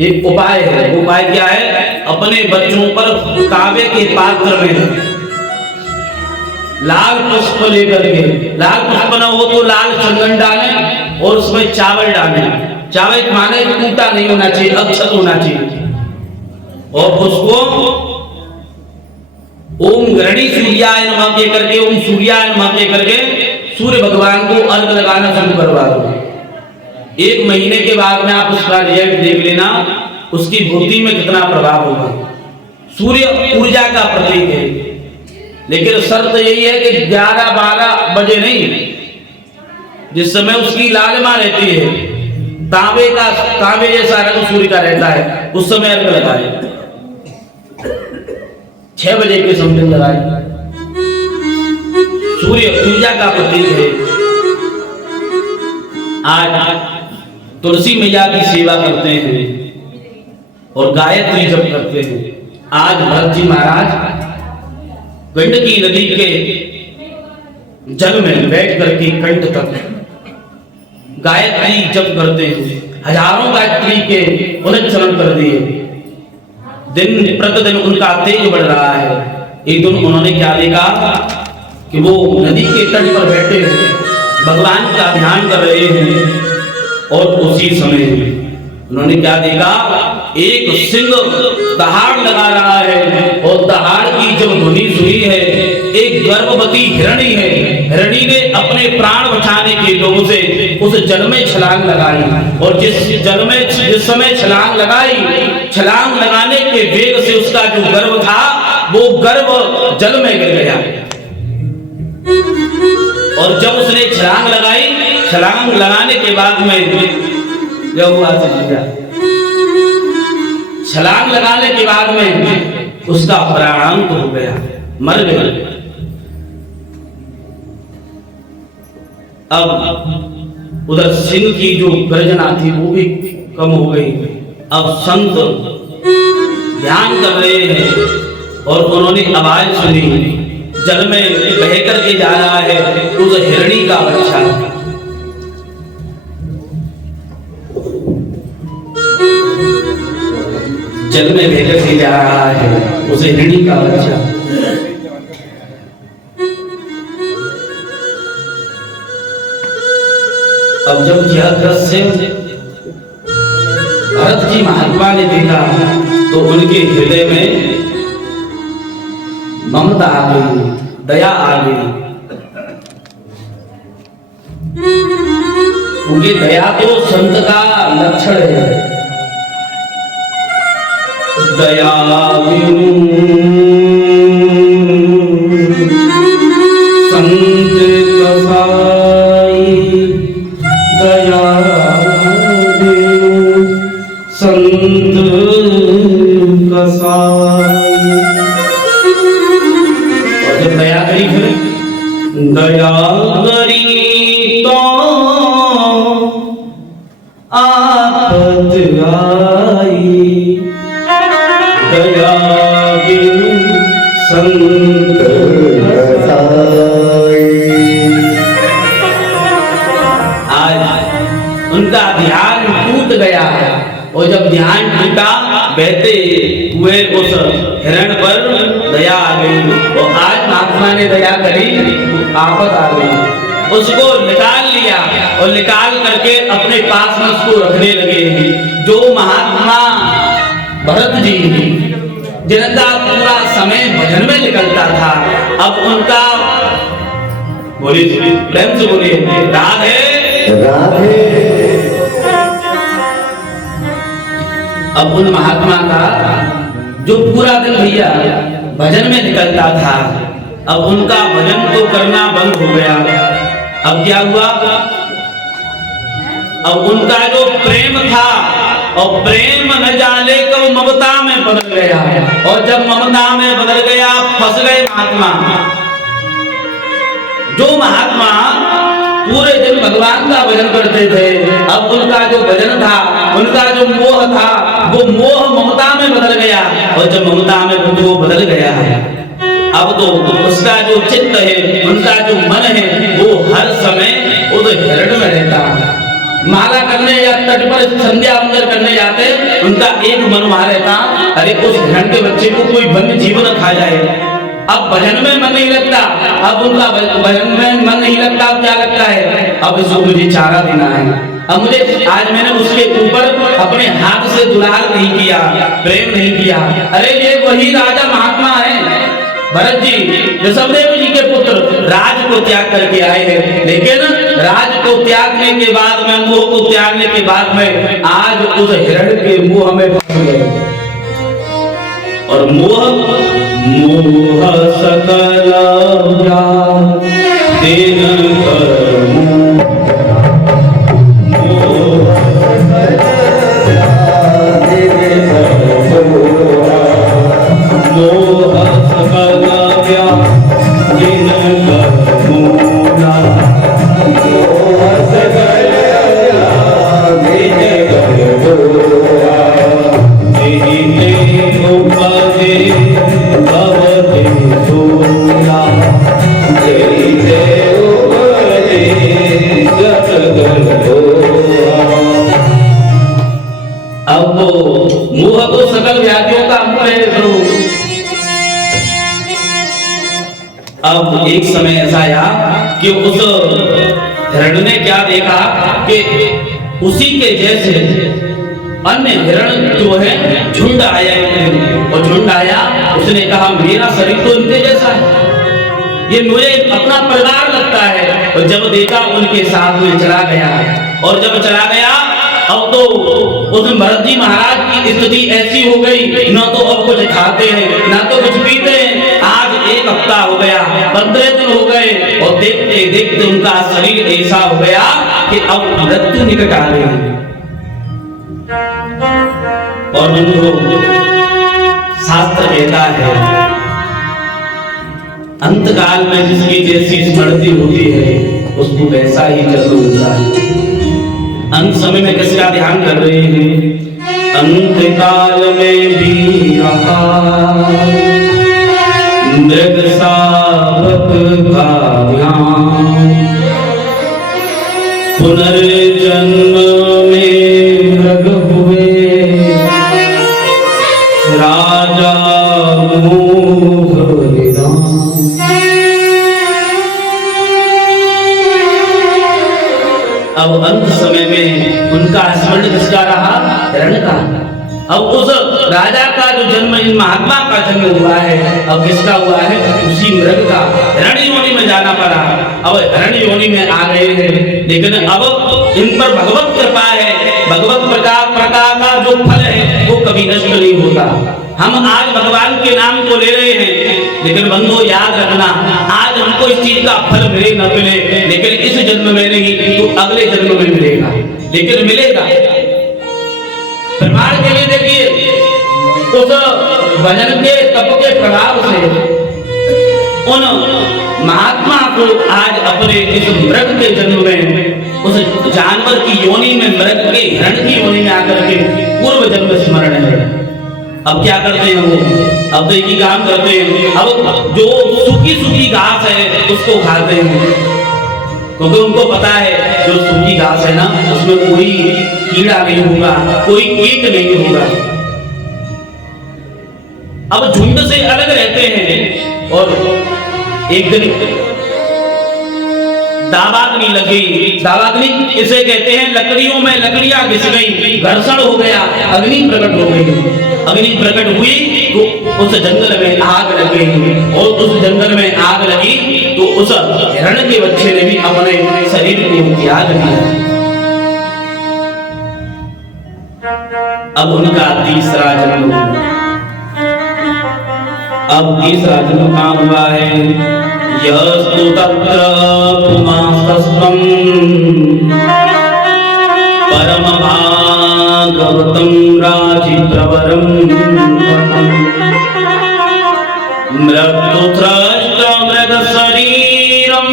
एक उपाय है, उपाय क्या है? अपने बच्चों पर कावे के पात्र में लाल पुष्प लेकर के, लाल पुष्प न हो तो लाल चंदन डालें और उसमें चावल डालें। चावल माने टूटा नहीं होना चाहिए, अक्षत होना चाहिए। और उसको ओम गृणी सूर्याय नमः के करके, ओम सूर्याय नमः के करके सूर्य भगवान को अर्घ लगाना शुरू करवा दो। 1 महीने के बाद में आप उसका रिजल्ट देख लेना, उसकी बुद्धि में कितना प्रभाव होगा। सूर्य ऊर्जा का प्रतीक है, लेकिन शर्त यही है कि 11-12 बजे नहीं, जिस समय उसकी लालिमा रहती है, तांबे जैसा रंग सूर्य का रहता है, उस समय अर्घ लगाए। 6 बजे के समथिंग लगाए। सूर्य ऊर्जा का प्रतीक है। आज तुलसी मैया की सेवा करते हैं और गायत्री जप करते हैं। आज भरत जी महाराज गंडकी नदी के जल में बैठ करके कंठ तक गायत्री जप करते हैं। हजारों गायत्री के उन्नचरण कर दिए। दिन प्रतिदिन उनका तेज बढ़ रहा है। एक दिन उन्होंने क्या देखा कि वो नदी के तट पर बैठे भगवान का ध्यान कर रहे हैं और उसी समय उन्होंने क्या देखा, एक सिंह दहाड़ लगा रहा है और दहाड़ की जब ध्वनि सुनी है, एक गर्भवती हिरणी है, हिरणी ने अपने प्राण बचाने के लोगों से उस जल में छलांग लगाई और जिस समय छलांग लगाई, छलांग लगाने के वेग से उसका जो गर्भ था वो गर्भ जल में गिर गया। और जब उसने छलांग लगाई, छलांग लगाने के बाद में जब हुआ छलांग लगाने के बाद में उसका प्राणांत हो गया, मर गया। अब उधर सिंह की जो गर्जना थी वो भी कम हो गई। अब संत ध्यान कर रहे हैं और उन्होंने आवाज सुनी, जल में बह करके जा रहा है उस हिरणी का बच्चा। जल में बह करके जा रहा है उस हिरणी का बच्चा। अब जब यह दृश्य भरत जी महात्मा ने देखा तो उनके हृदय में ममता आ गई, दया आ गई। क्योंकि दया तो संत का लक्षण है। दया बिनु संत कसाई, दया बिनु संत कसाई। दया करी फिर दया करी तो आपत आई, दया बिनु संत कसाई। आज उनका ध्यान टूट गया है और जब ध्यान टूटा, बहते हुए उस हिरण पर दया आ गई और आज महात्मा ने दया करी, आफत आ गई। उसको निकाल लिया और निकाल करके अपने पास में उसको रखने लगे। जो महात्मा भरत जी जिनका पूरा समय भजन में निकलता था, अब उनका बोलिए प्रेम से बोलिए राधे राधे। अब उन महात्मा का जो पूरा दिन भैया भजन में निकलता था, अब उनका भजन तो करना बंद हो गया। अब क्या हुआ, अब उनका जो प्रेम था और प्रेम न जाने को ममता में बदल गया, और जब ममता में बदल गया फंस गए महात्मा। जो महात्मा पूरे दिन भगवान का भजन करते थे, अब उनका जो भजन था, उनका जो मोह था, वो मोह ममता में बदल गया, और जब ममता में वो बदल गया है, अब तो उसका जो चित्त है, उनका जो मन है, वो हर समय उस हिरण में रहता है। माला करने या तट पर संध्या वंदन करने जाते, उनका एक मन वहां रहता, अरे उस हिरण के बच्चे को कोई वन्य जीव न खा जाए। अब भजन में मन नहीं लगता, अब उनका भजन में मन नहीं लगता, अब क्या लगता है, अब इसको मुझे चारा देना है, अब मुझे आज मैंने उसके ऊपर अपने हाथ से दुलार नहीं किया, प्रेम नहीं किया। अरे ये वही राजा महात्मा है भरत जी, ऋषभदेव जी के पुत्र, राज को त्याग करके आए हैं, लेकिन राज को त्यागने के बाद में, मोह को त्यागने के बाद में आज उस हिरण के मोह में फंस गए। और मोह मोह सकल देन मोह तो सकल व्याधियों का मूल है प्रभु। अब एक समय ऐसा आया कि उस हिरण ने क्या देखा कि उसी के जैसे अन्य हिरण जो है झुंड आया, और झुंड आया, उसने कहा मेरा शरीर तो इनके जैसा है, ये मुझे अपना परिवार लगता है। और जब देखा उनके साथ में चला गया, और जब चला गया अब तो उस भरत जी महाराज की स्थिति ऐसी हो गई, ना तो अब कुछ खाते हैं ना तो कुछ पीते हैं। आज एक हफ्ता हो गया, 15 दिन हो गए, और देखते देखते उनका शरीर ऐसा हो गया कि अब मृत्यु निकट आ गई। और उनको शास्त्र कहता है अंतकाल में जिसकी जैसी स्मृति होती है उसको वैसा ही जन्म होता है। अंत समय में किसका ध्यान कर रहे हैं, अंतकाल में भी रहा मृग शावक का ध्यान, पुनर्जन्म में मृग हुए राजा मोह निदान। अब अंत समय में उनका स्मरण किसका रहा, हिरण का। अब उस राजा का जो जन्म, इन महात्मा का जन्म हुआ है, अब किसका हुआ है, उसी मृग का। हिरण योनि में जाना पड़ा, अब हिरण योनि में आ गए हैं, लेकिन अब इन पर भगवत कृपा है, भगवत प्रकार का जो फल है वो कभी नष्ट नहीं होता। हम आज भगवान के नाम को ले रहे हैं, लेकिन बंधु याद रखना, आज हमको इस चीज का फल मिले न मिले, लेकिन इस जन्म में नहीं तो अगले जन्म में मिलेगा, लेकिन मिलेगा। प्रमाण के लिए देखिए, उस भजन के तप के प्रभाव से उन महात्मा को आज अपने इस मृग के जन्म में, उस जानवर की योनि में, मृग के हिरण की योनि में आकर के पूर्व जन्म स्मरण है। अब क्या करते हैं वो, अब तो एक ही काम करते हैं, अब जो सूखी सूखी घास है उसको खाते हैं, क्योंकि उनको पता है जो सूखी घास है ना उसमें कोई कीड़ा नहीं होगा, कोई कीट नहीं होगा। अब झुंड से अलग रहते हैं, और एक दिन दावाग्नि लगी। दावाग्नि इसे कहते हैं, लकड़ियों में लकड़ियां घिस गई, घर्षण हो गया, अग्नि प्रकट हो गई। अग्नि प्रकट हुई तो उस जंगल में आग लग गई, और उस जंगल में आग लगी तो उस हिरण के बच्चे ने भी अपने शरीर को त्याग दिया। अब उनका तीसरा जन्म, अब तीसरा जन्म कहाँ हुआ है, यस्तु तत्र पुमांस्तस्त्वं परम भागवतं राजिप्रवरं मृत्युथ्रष्टमृगशरीरं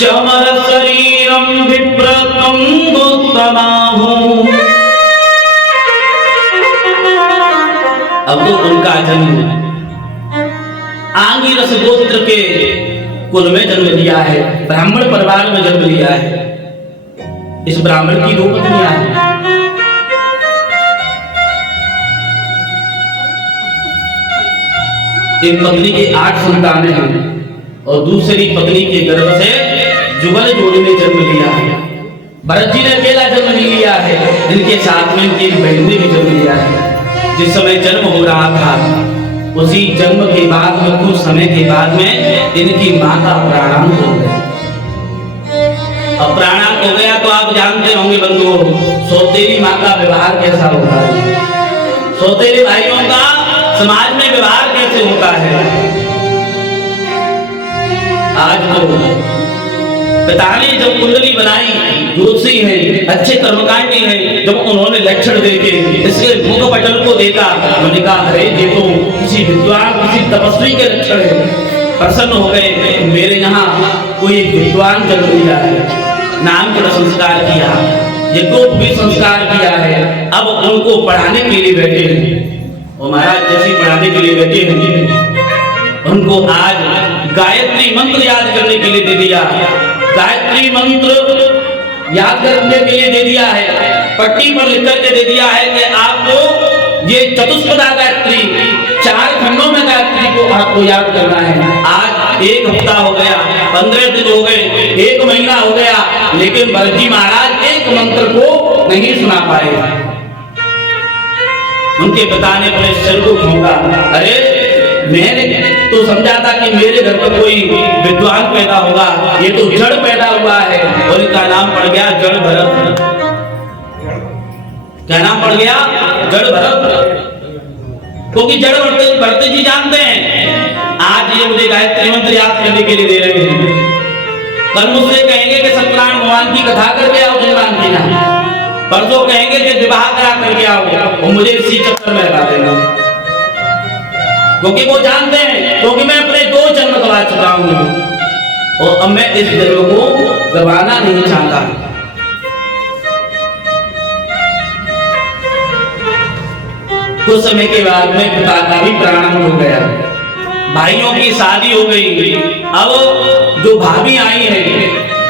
चमरशरीरं विप्रतं गोत्तमाहु। अब तो उनका जन्म आंगिरस गोत्र के कुल में जन्म लिया है, ब्राह्मण परिवार में जन्म लिया है। इस ब्राह्मण की दो पत्नियां हैं। एक पत्नी के 8 संतानें हैं और दूसरी पत्नी के गर्भ से जुगल जोड़ी ने जन्म लिया है। भरत जी ने अकेला जन्म नहीं लिया है, इनके साथ में इनकी बहन ने भी जन्म लिया है। जिस समय जन्म हो रहा था उसी जन्म के बाद में कुछ समय के बाद में इनकी मां का प्राणांत हो गया। अब प्राणांत हो गया तो आप जानते होंगे बंधुओं, सौतेली मां का व्यवहार कैसा होता है, सौतेले भाइयों का समाज में व्यवहार कैसे होता है। आज तो पिता ने जब कुंडली बनाई, ज्योतिषी है, अच्छे कर्मकांडी है, जब उन्होंने लक्षण देखे इसके मुख पटल को देखा, उन्होंने कहा अरे ये तो किसी विद्वान किसी तपस्वी के लक्षण है। प्रसन्न हो गए, मेरे यहाँ कोई विद्वान जन्म लिया है, नाम का संस्कार किया, यज्ञोप भी संस्कार किया है। अब उनको पढ़ाने के लिए बैठे हैं और महाराज जैसे पढ़ाने के लिए बैठे हैं उनको आज गायत्री मंत्र याद करने के लिए दे दिया। गायत्री मंत्र याद करने के लिए दे दिया है, पट्टी पर लिख करके दे दिया है कि आपको ये चतुष्पदा गायत्री 4 खंडों में गायत्री को आपको याद करना है। आज 1 हफ्ता हो गया, 15 दिन हो गए, 1 महीना हो गया, लेकिन भरत जी महाराज एक मंत्र को नहीं सुना पाए। उनके पिता ने अपने सिर को ठोका, अरे मैंने तो समझा था कि मेरे घर पर कोई विद्वान पैदा होगा, ये तो जड़ पैदा हुआ है। और इनका नाम पड़ गया जड़ भरत। क्या नाम पड़ गया? जड़ भरत। क्योंकि जड़ भरत जी जानते हैं आज ये मुझे गायत्री मंत्र याद करने के लिए दे रहे हैं। कल मुझसे कहेंगे कि सत्यनारायण भगवान की कथा करके आओ जन्मांती ना, परसों कहेंगे कि विवाह करा करके आओ और मुझे इसी चक्कर में लगा देना। क्योंकि वो जानते हैं, क्योंकि मैं अपने 2 जन्म गवा चुका हूं और अब मैं इस जन्म को गवाना नहीं चाहता। कुछ समय के बाद में पिता का भी प्राणांत हो गया, भाइयों की शादी हो गई। अब जो भाभी आई है,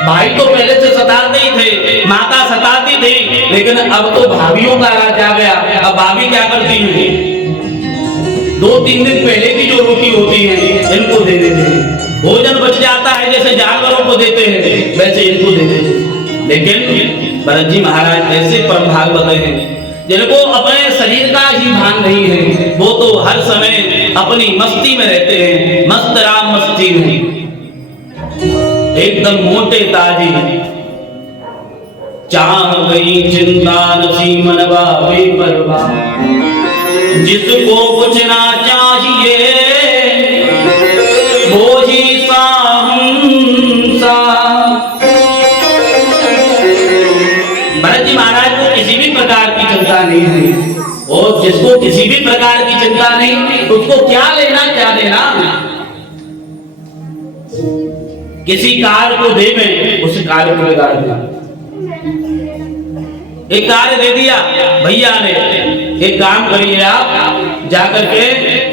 भाई तो पहले से सताते ही थे, माता सताती थी, लेकिन अब तो भाभियों का राज आ गया। अब भाभी क्या करती है, 2-3 दिन पहले की जो रोटी होती है इनको दे देते हैं, भोजन बच जाता है जैसे जानवरों को देते हैं वैसे इनको दे देते हैं। लेकिन भरत जी महाराज ऐसे परम भागवत हैं जिनको अपने शरीर का ही भान नहीं है, वो तो हर समय अपनी मस्ती में रहते हैं, मस्त राम मस्ती में, एकदम मोटे ताजी। चाह गई चिंता नसी मनवा बेपरवाह, जिसको कुछ ना चाहिए वो ही साहंसा। भरत जी महाराज को किसी भी प्रकार की चिंता नहीं हुई, और जिसको किसी भी प्रकार की चिंता नहीं उसको क्या लेना क्या देना। किसी कार्य को दे में उस कार्य को बिगाड़ दिया। एक कार्य दे दिया भैया ने, एक काम करिए आप जाकर के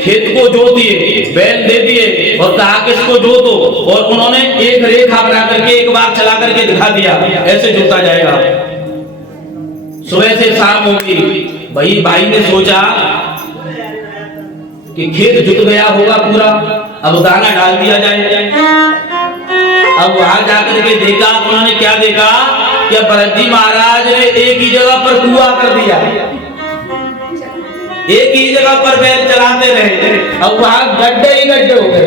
खेत को जोतिए, बैल दे दिए और कहा कि इसको जोतो, और उन्होंने एक रेखा बना करके एक बार चला करके दिखा दिया ऐसे जोता जाएगा। सुबह से शाम होगी, भाई ने सोचा कि खेत जुट गया होगा पूरा, अब दाना डाल दिया जाए। अब वहां जाकर के देखा, उन्होंने क्या देखा कि भरत जी महाराज ने एक ही जगह पर कुआं कर दिया, एक ही जगह पर बैल चलाते रहे, अब वहां गड्ढे ही गड्ढे हो गए।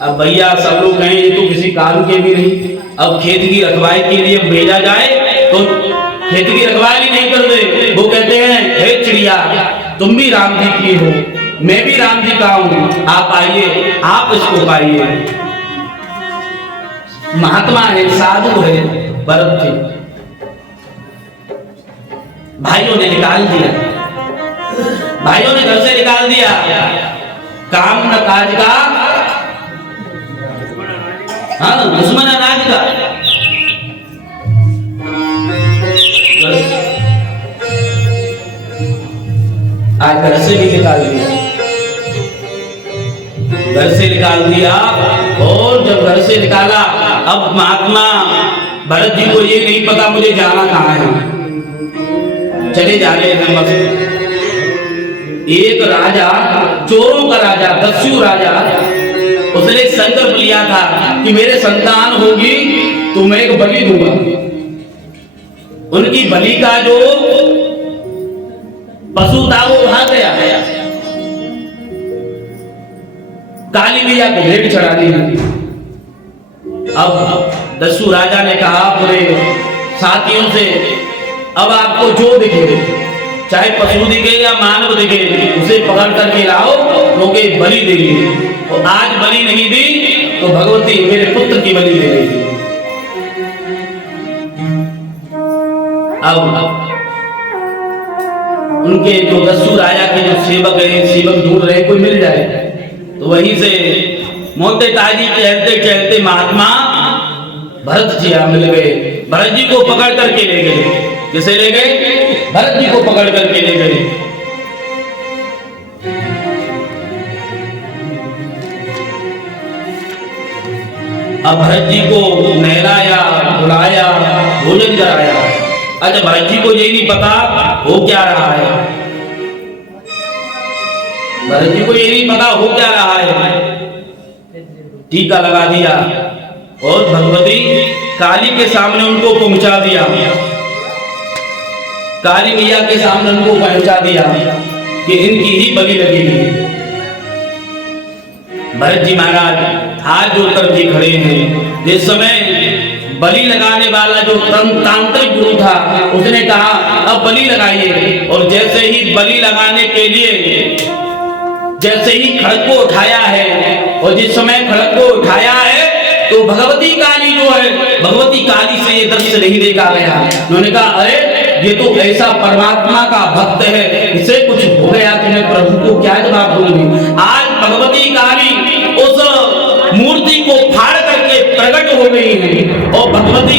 अब भैया सब लोग कहें ये तो किसी काम के भी नहीं, अब खेत की रखवाली के लिए भेजा जाए तो खेत की रखवाली नहीं करते। वो कहते हैं हे चिड़िया, तुम भी राम जी की हो, मैं भी राम जी का हूं, आप आइए, आप इसको पाइए। महात्मा है, साधु है भरत जी, भाइयों ने निकाल दिया, भाइयों ने घर से निकाल दिया। काम न काज का, हाँ दुश्मन अनाज का। आज घर से भी निकाल दिया, घर से निकाल दिया। और जब घर से निकाला, अब महात्मा भरत जी को ये नहीं पता मुझे जाना कहाँ है, चले जा रहे हैं मस्त। एक राजा, चोरों का राजा, दस्यु राजा, उसने संकल्प लिया था कि मेरे संतान होगी तो मैं एक बलि दूंगा। उनकी बलि का जो पशु था वो वहां गया, काली मैया को भेंट चढ़ा दी। अब दस्यु राजा ने कहा पूरे साथियों से, अब आपको जो दिखे, चाहे पशु दिखे या मानव दिखे, उसे पकड़ करके लाओ, क्योंकि बलि देंगे। और आज बलि नहीं दी तो भगवती मेरे पुत्र की बलि दे देगी। अब उनके जो दस्यु राजा के जो सेवक हैं, सेवक ढूंढ रहे कोई मिल जाए, तो वहीं से मोटे ताजी चलते चलते महात्मा भरत जी मिल गए। भरत जी को पकड़ करके ले गए। किसे ले गए? भरत जी को पकड़ करके ले गए। अब भरत जी को नहलाया, बुलाया, भोजन कराया। अच्छा, भरत जी को यही नहीं पता हो क्या रहा है, भरत जी को ये नहीं पता हो क्या रहा है। टीका लगा दिया और भगवती काली के सामने उनको पहुंचा दिया, काली मैया के सामने उनको पहुंचा दिया कि इनकी ही बलि लगेगी। भरत जी महाराज हाथ जोड़कर जी खड़े हैं। जिस समय बलि लगाने वाला जो तांत्रिक गुरु था उसने कहा अब बलि लगाइए, और जैसे ही बलि लगाने के लिए जैसे ही खड़ग को उठाया है, और जिस समय खड़ग को उठाया है तो भगवती काली जो है, भगवती काली से ये दृश्य नहीं देखा गया। उन्होंने कहा अरे ये तो ऐसा परमात्मा का भक्त है, इसे कुछ हो गया तो मैं प्रभु को क्या जवाब दूंगी। आज भगवती काली उस मूर्ति को फाड़ करके प्रकट हो गई है, और भगवती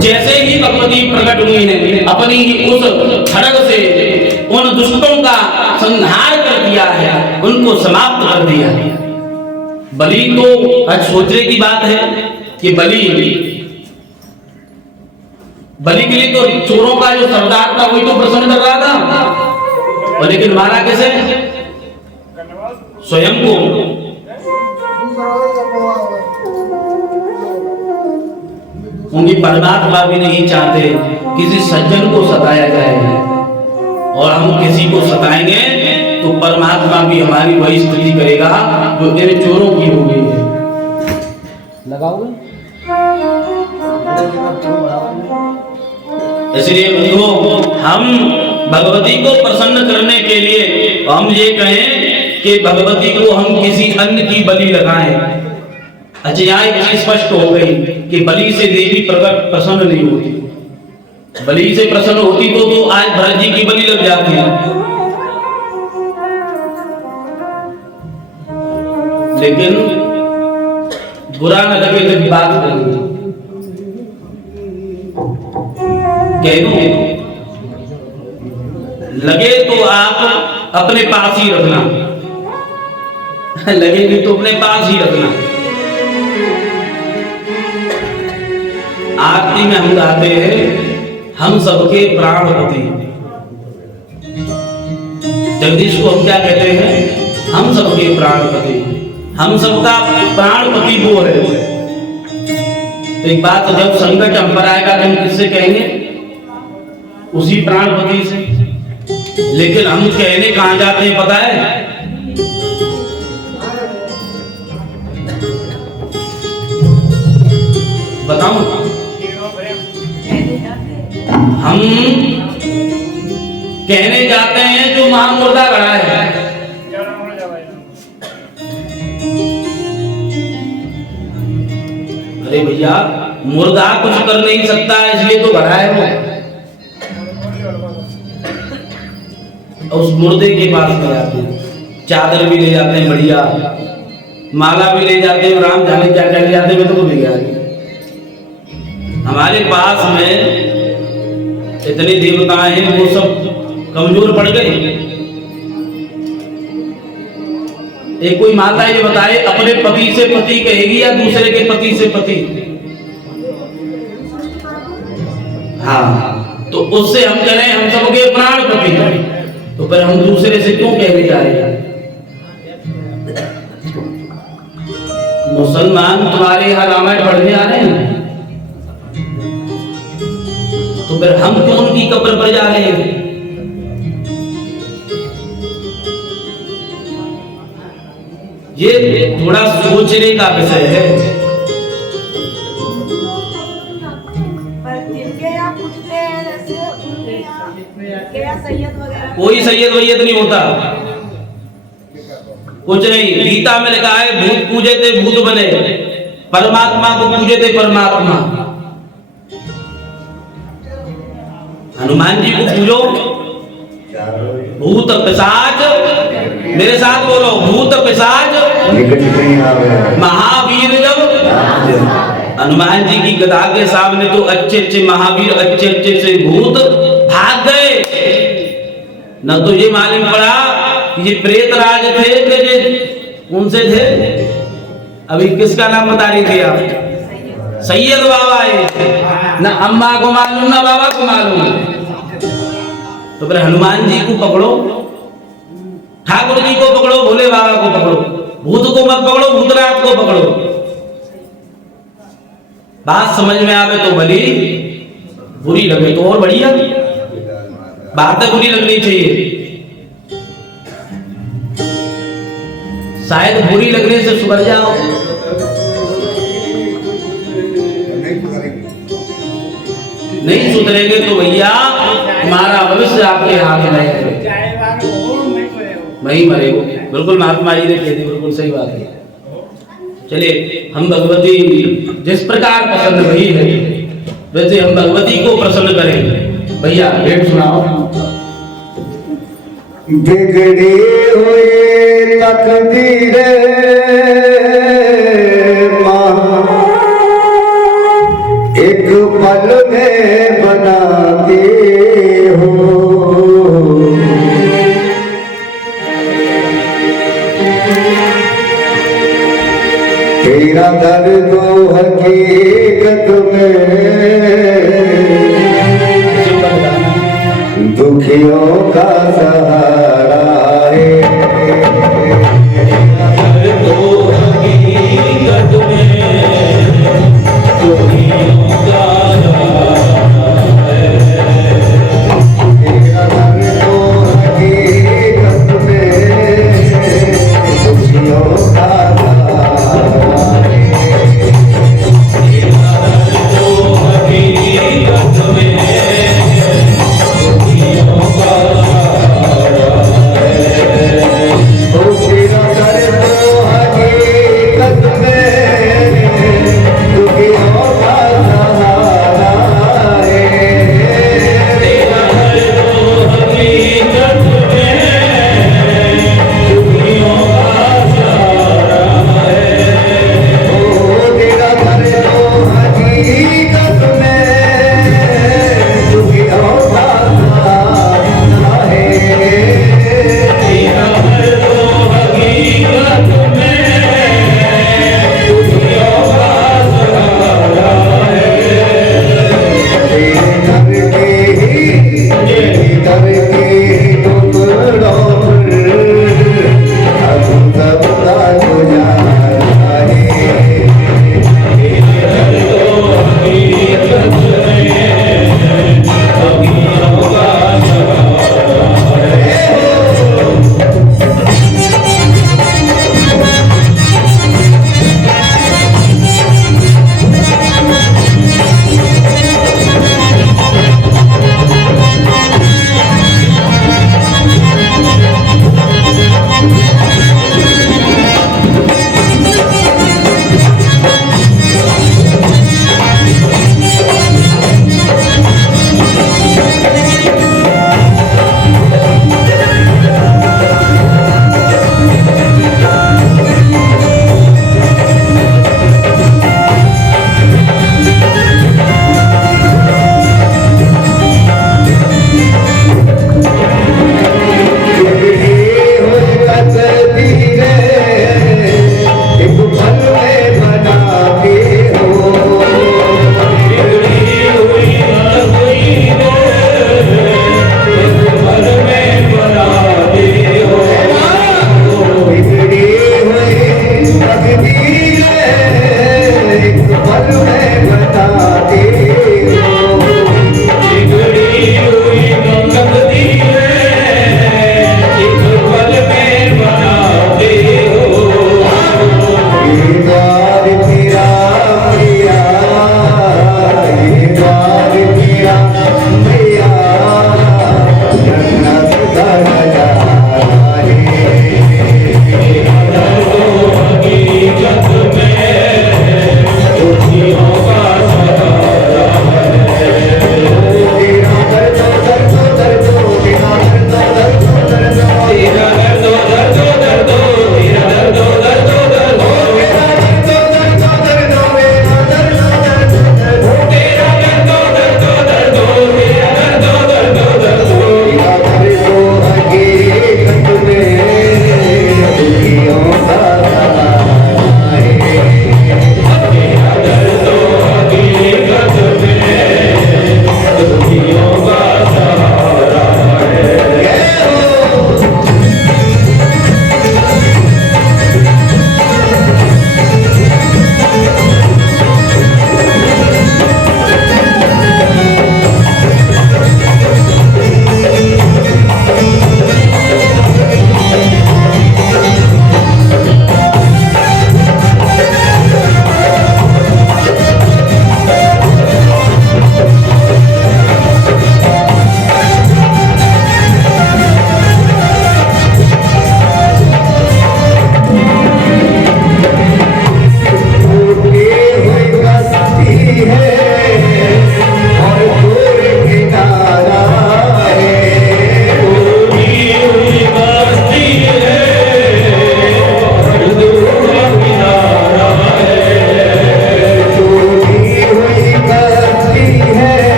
जैसे ही भगवती प्रकट हुई है अपनी ही उस खड़ग से उन दुष्टों का संहार कर दिया है, उनको समाप्त कर दिया। बलि तो आज सोचने की बात है कि बलि के लिए तो चोरों का जो सरदार था वही तो प्रसन्न कर रहा था, और लेकिन मारा कैसे? स्वयं को। उनकी परमात्मा भी नहीं चाहते किसी सज्जन को सताया जाए, और हम किसी को सताएंगे तो परमात्मा भी हमारी वही स्थिति करेगा जो इन चोरों की हो गई है। लगाओगे? इसलिए बंधुओं, हम भगवती को प्रसन्न करने के लिए हम ये कहें कि भगवती को हम किसी अन्य की बलि लगाएं। अच्छा, यहाँ एक चीज स्पष्ट हो गई कि बलि से देवी प्रकट प्रसन्न नहीं होती। बलि से प्रसन्न होती तो आज भरत जी की बलि लग जाती है, लेकिन बुरा न लगे तो बात करूंगी। लगे तो आप अपने पास ही रखना, लगेगी तो अपने पास ही रखना। आरती में हम गाते हैं हम सबके प्राणपति। जगदीश को हम क्या कहते हैं? हम सबके प्राणपति। हम सबका प्राणपति वो है। तो एक बात, जब संकट हम पर आएगा तो हम किससे कहेंगे? उसी प्राणपति से। लेकिन हम कहने कहां जाते हैं पता है? बताऊं? हम कहने जाते हैं जो महामुर्दा गड़ा है। अरे भैया, मुर्दा कुछ कर नहीं सकता इसलिए तो गड़ा है वो। और उस मुर्दे के पास ले जाते हैं, चादर भी ले जाते हैं बढ़िया, माला भी ले जाते हैं, राम जाने क्या क्या ले जाते हैं, मैं तो भी गया। हमारे पास में इतने देवताएं हैं, वो सब कमजोर पड़ गए। एक कोई माता ये बताए अपने पति से पति कहेगी या दूसरे के पति से पति? हाँ, तो उससे हम कह रहे हैं हम सबके प्राण पति हैं, तो फिर हम दूसरे से क्यों कहने जा रहे हैं? मुसलमान तुम्हारे यहाँ रामायण पढ़ने आ रहे हैं, तो फिर हम क्यों उनकी कब्र पर जा रहे हैं? ये थोड़ा सोचने का विषय है। कोई सैयद वैयद नहीं होता, कुछ नहीं। गीता में लिखा है भूत पूजे थे भूत बने, परमात्मा को पूजे थे परमात्मा। हनुमान जी को पूजो, भूत पिशाच, मेरे साथ बोलो, भूत पिशाच महावीर जब हनुमान जी की गदा के सामने तो अच्छे अच्छे महावीर अच्छे अच्छे से भूत भाग गए। न तो ये मालूम पड़ा कि ये प्रेतराज थे कि ये उनसे थे। अभी किसका नाम बता रही थी आप? सैयद बाबा है। ना अम्मा को मालूम ना बाबा को मालूम। तो फिर हनुमान जी को पकड़ो, ठाकुर जी को पकड़ो, भोले बाबा को पकड़ो, भूत को मत पकड़ो, भूतनाथ को पकड़ो। बात समझ में आवे तो भली, बुरी लगे तो और बढ़िया। बातें बुरी लगनी चाहिए, शायद बुरी लगने से सुधर जाओ। नहीं सुधरेंगे तो भैया तुम्हारा भविष्य आपके हाथ में है, वही मरेगो। बिल्कुल महात्मा जी ने कह दी, बिल्कुल सही बात है। चलिए, हम भगवती जिस प्रकार प्रसन्न हुई है वैसे हम भगवती को प्रसन्न करें। भैया भेंट सुनाओ। बिगड़ी हुई तकदीर माँ एक पल में बनाती हो, तेरा दर्द हकीकत में दुखियों का सहारा है।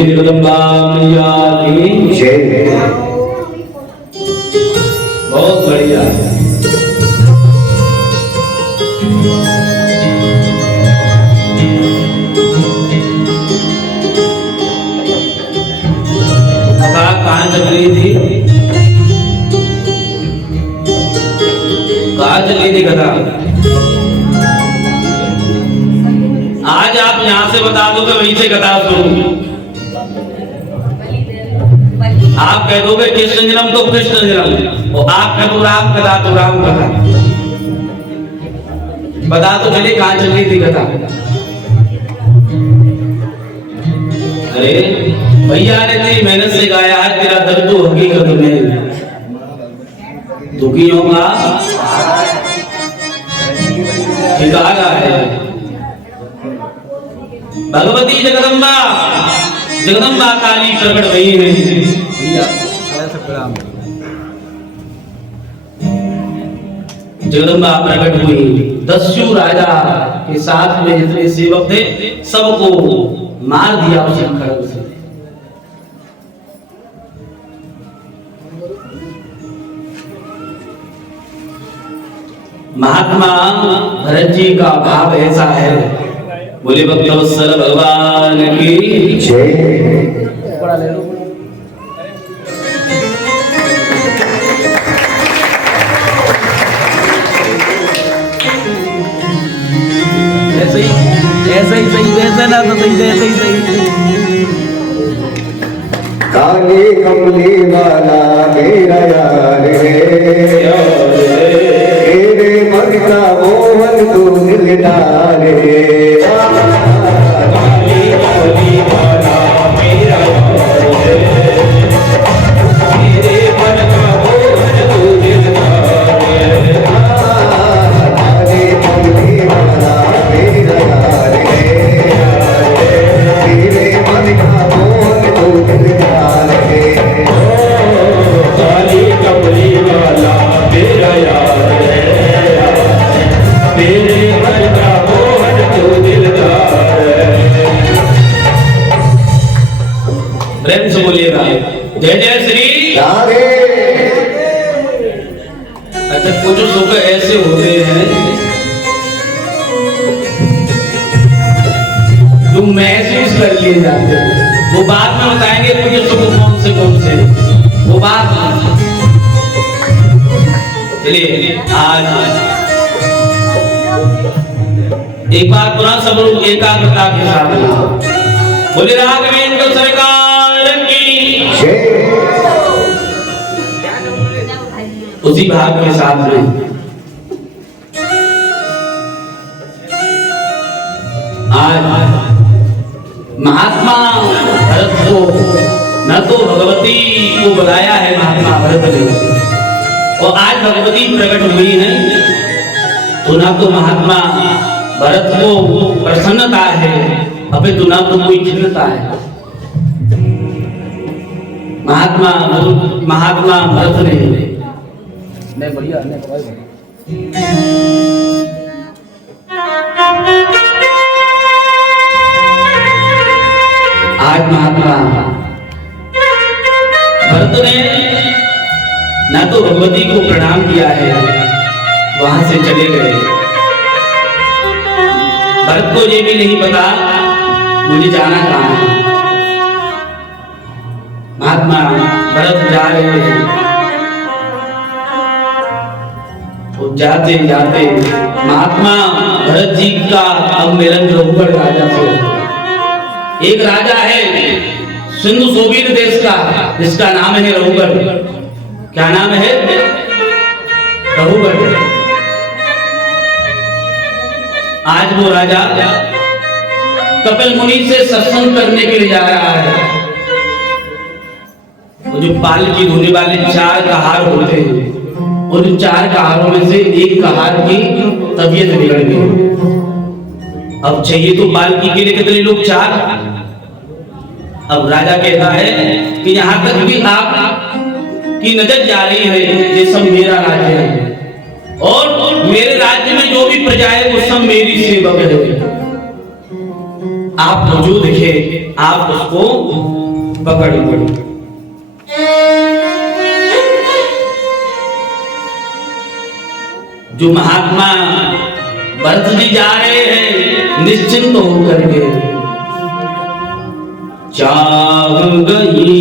बोले जगदम्बा मैया की जय। बहुत बढ़िया। कथा कहाँ चल रही थी? कहाँ चल रही थी कथा? आज आप यहाँ से बता दोगे, वहीं से कथा शुरू। आप कह दोगे कृष्ण जन्म तो कृष्ण जन्म, और आप कह दो राम कथा तो राम कथा। बता तो चलिए कहाँ चल रही थी कथा? अरे भैया ने तेरी मेहनत से गाया है, तेरा दर्द तो हकीकत में दुखी होगा निकाला है। भगवती जगदम्बा, जगदम्बा काली प्रकट हुई है। जगदम्बा प्रकट हुई, दस्यु राजा के साथ में जितने सेवक थे सबको मार दिया उस खड्ग से। महात्मा भरत जी का भाव ऐसा है, बोले भक्तवत्सल भगवान की जय। बड़ा ले लो। ऐसे ही सही, वैसे ना तो सही, ऐसे ही सही। काली कमली वाला मेरा यार है, मेरे मन का मोहन तू दिलदार है। काली कमली वाला मेरा यार है, मेरे मन का मोहन तू दिलदार है। काली कमली वाला मेरा यार है, मेरे मन का मोहन तू दिलदार है। काली कमली वाला मेरा यार है, मेरे मन का मोहन तू दिलदार है। प्रेम से बोलिएगा जय जय श्री राधे। अच्छा, कुछ सुख ऐसे होते हैं जो महसूस कर लिए जाते हैं, वो बाद में बताएंगे मुझे सुख कौन से, वो बात। चलिए आज एक बार पुनः सब लोग एकाग्रता के साथ बोले राघवेंद्र सरकार की जय। उसी भाव के साथ में आज महात्मा भरत को न तो भगवती को बुलाया है महात्मा भरत ने, और आज भगवती प्रकट हुई है तो ना तो महात्मा भरत को प्रसन्नता है, अबे तो ना तो कोई खिन्नता है। महात्मा भरत ने नहीं बढ़िया, नहीं बढ़िया। आज महात्मा भरत ने न तो भगवती को प्रणाम किया है, वहां से चले गए। भरत को ये भी नहीं पता मुझे जाना कहाँ है। महात्मा भरत जा रहे हैं, तो जाते जाते महात्मा भरत जी का अब मिलन रघुगढ़ राजा से। एक राजा है सिंधु सोबीर देश का, जिसका नाम है रघुगढ़। क्या नाम है? रघुगढ़। आज वो राजा कपिल मुनि से सत्संग करने के लिए जा रहा है। वो जो पालकी धोने वाले 4 कहार होते हैं, उन 4 कहारों में से एक कहार की तबीयत बिगड़ गई। अब चाहिए तो पालकी के लिए कितने लोग? 4। अब राजा कहता है कि यहाँ तक भी आप की नजर जा रही है, ये सब मेरा राज्य है और मेरे राज्य में जो भी प्रजा है वो सब मेरी सेवक है। आपको जो दिखे आप उसको पकड़ लो। जो महात्मा भरत जी जा रहे हैं निश्चिंत होकर के, चाह गई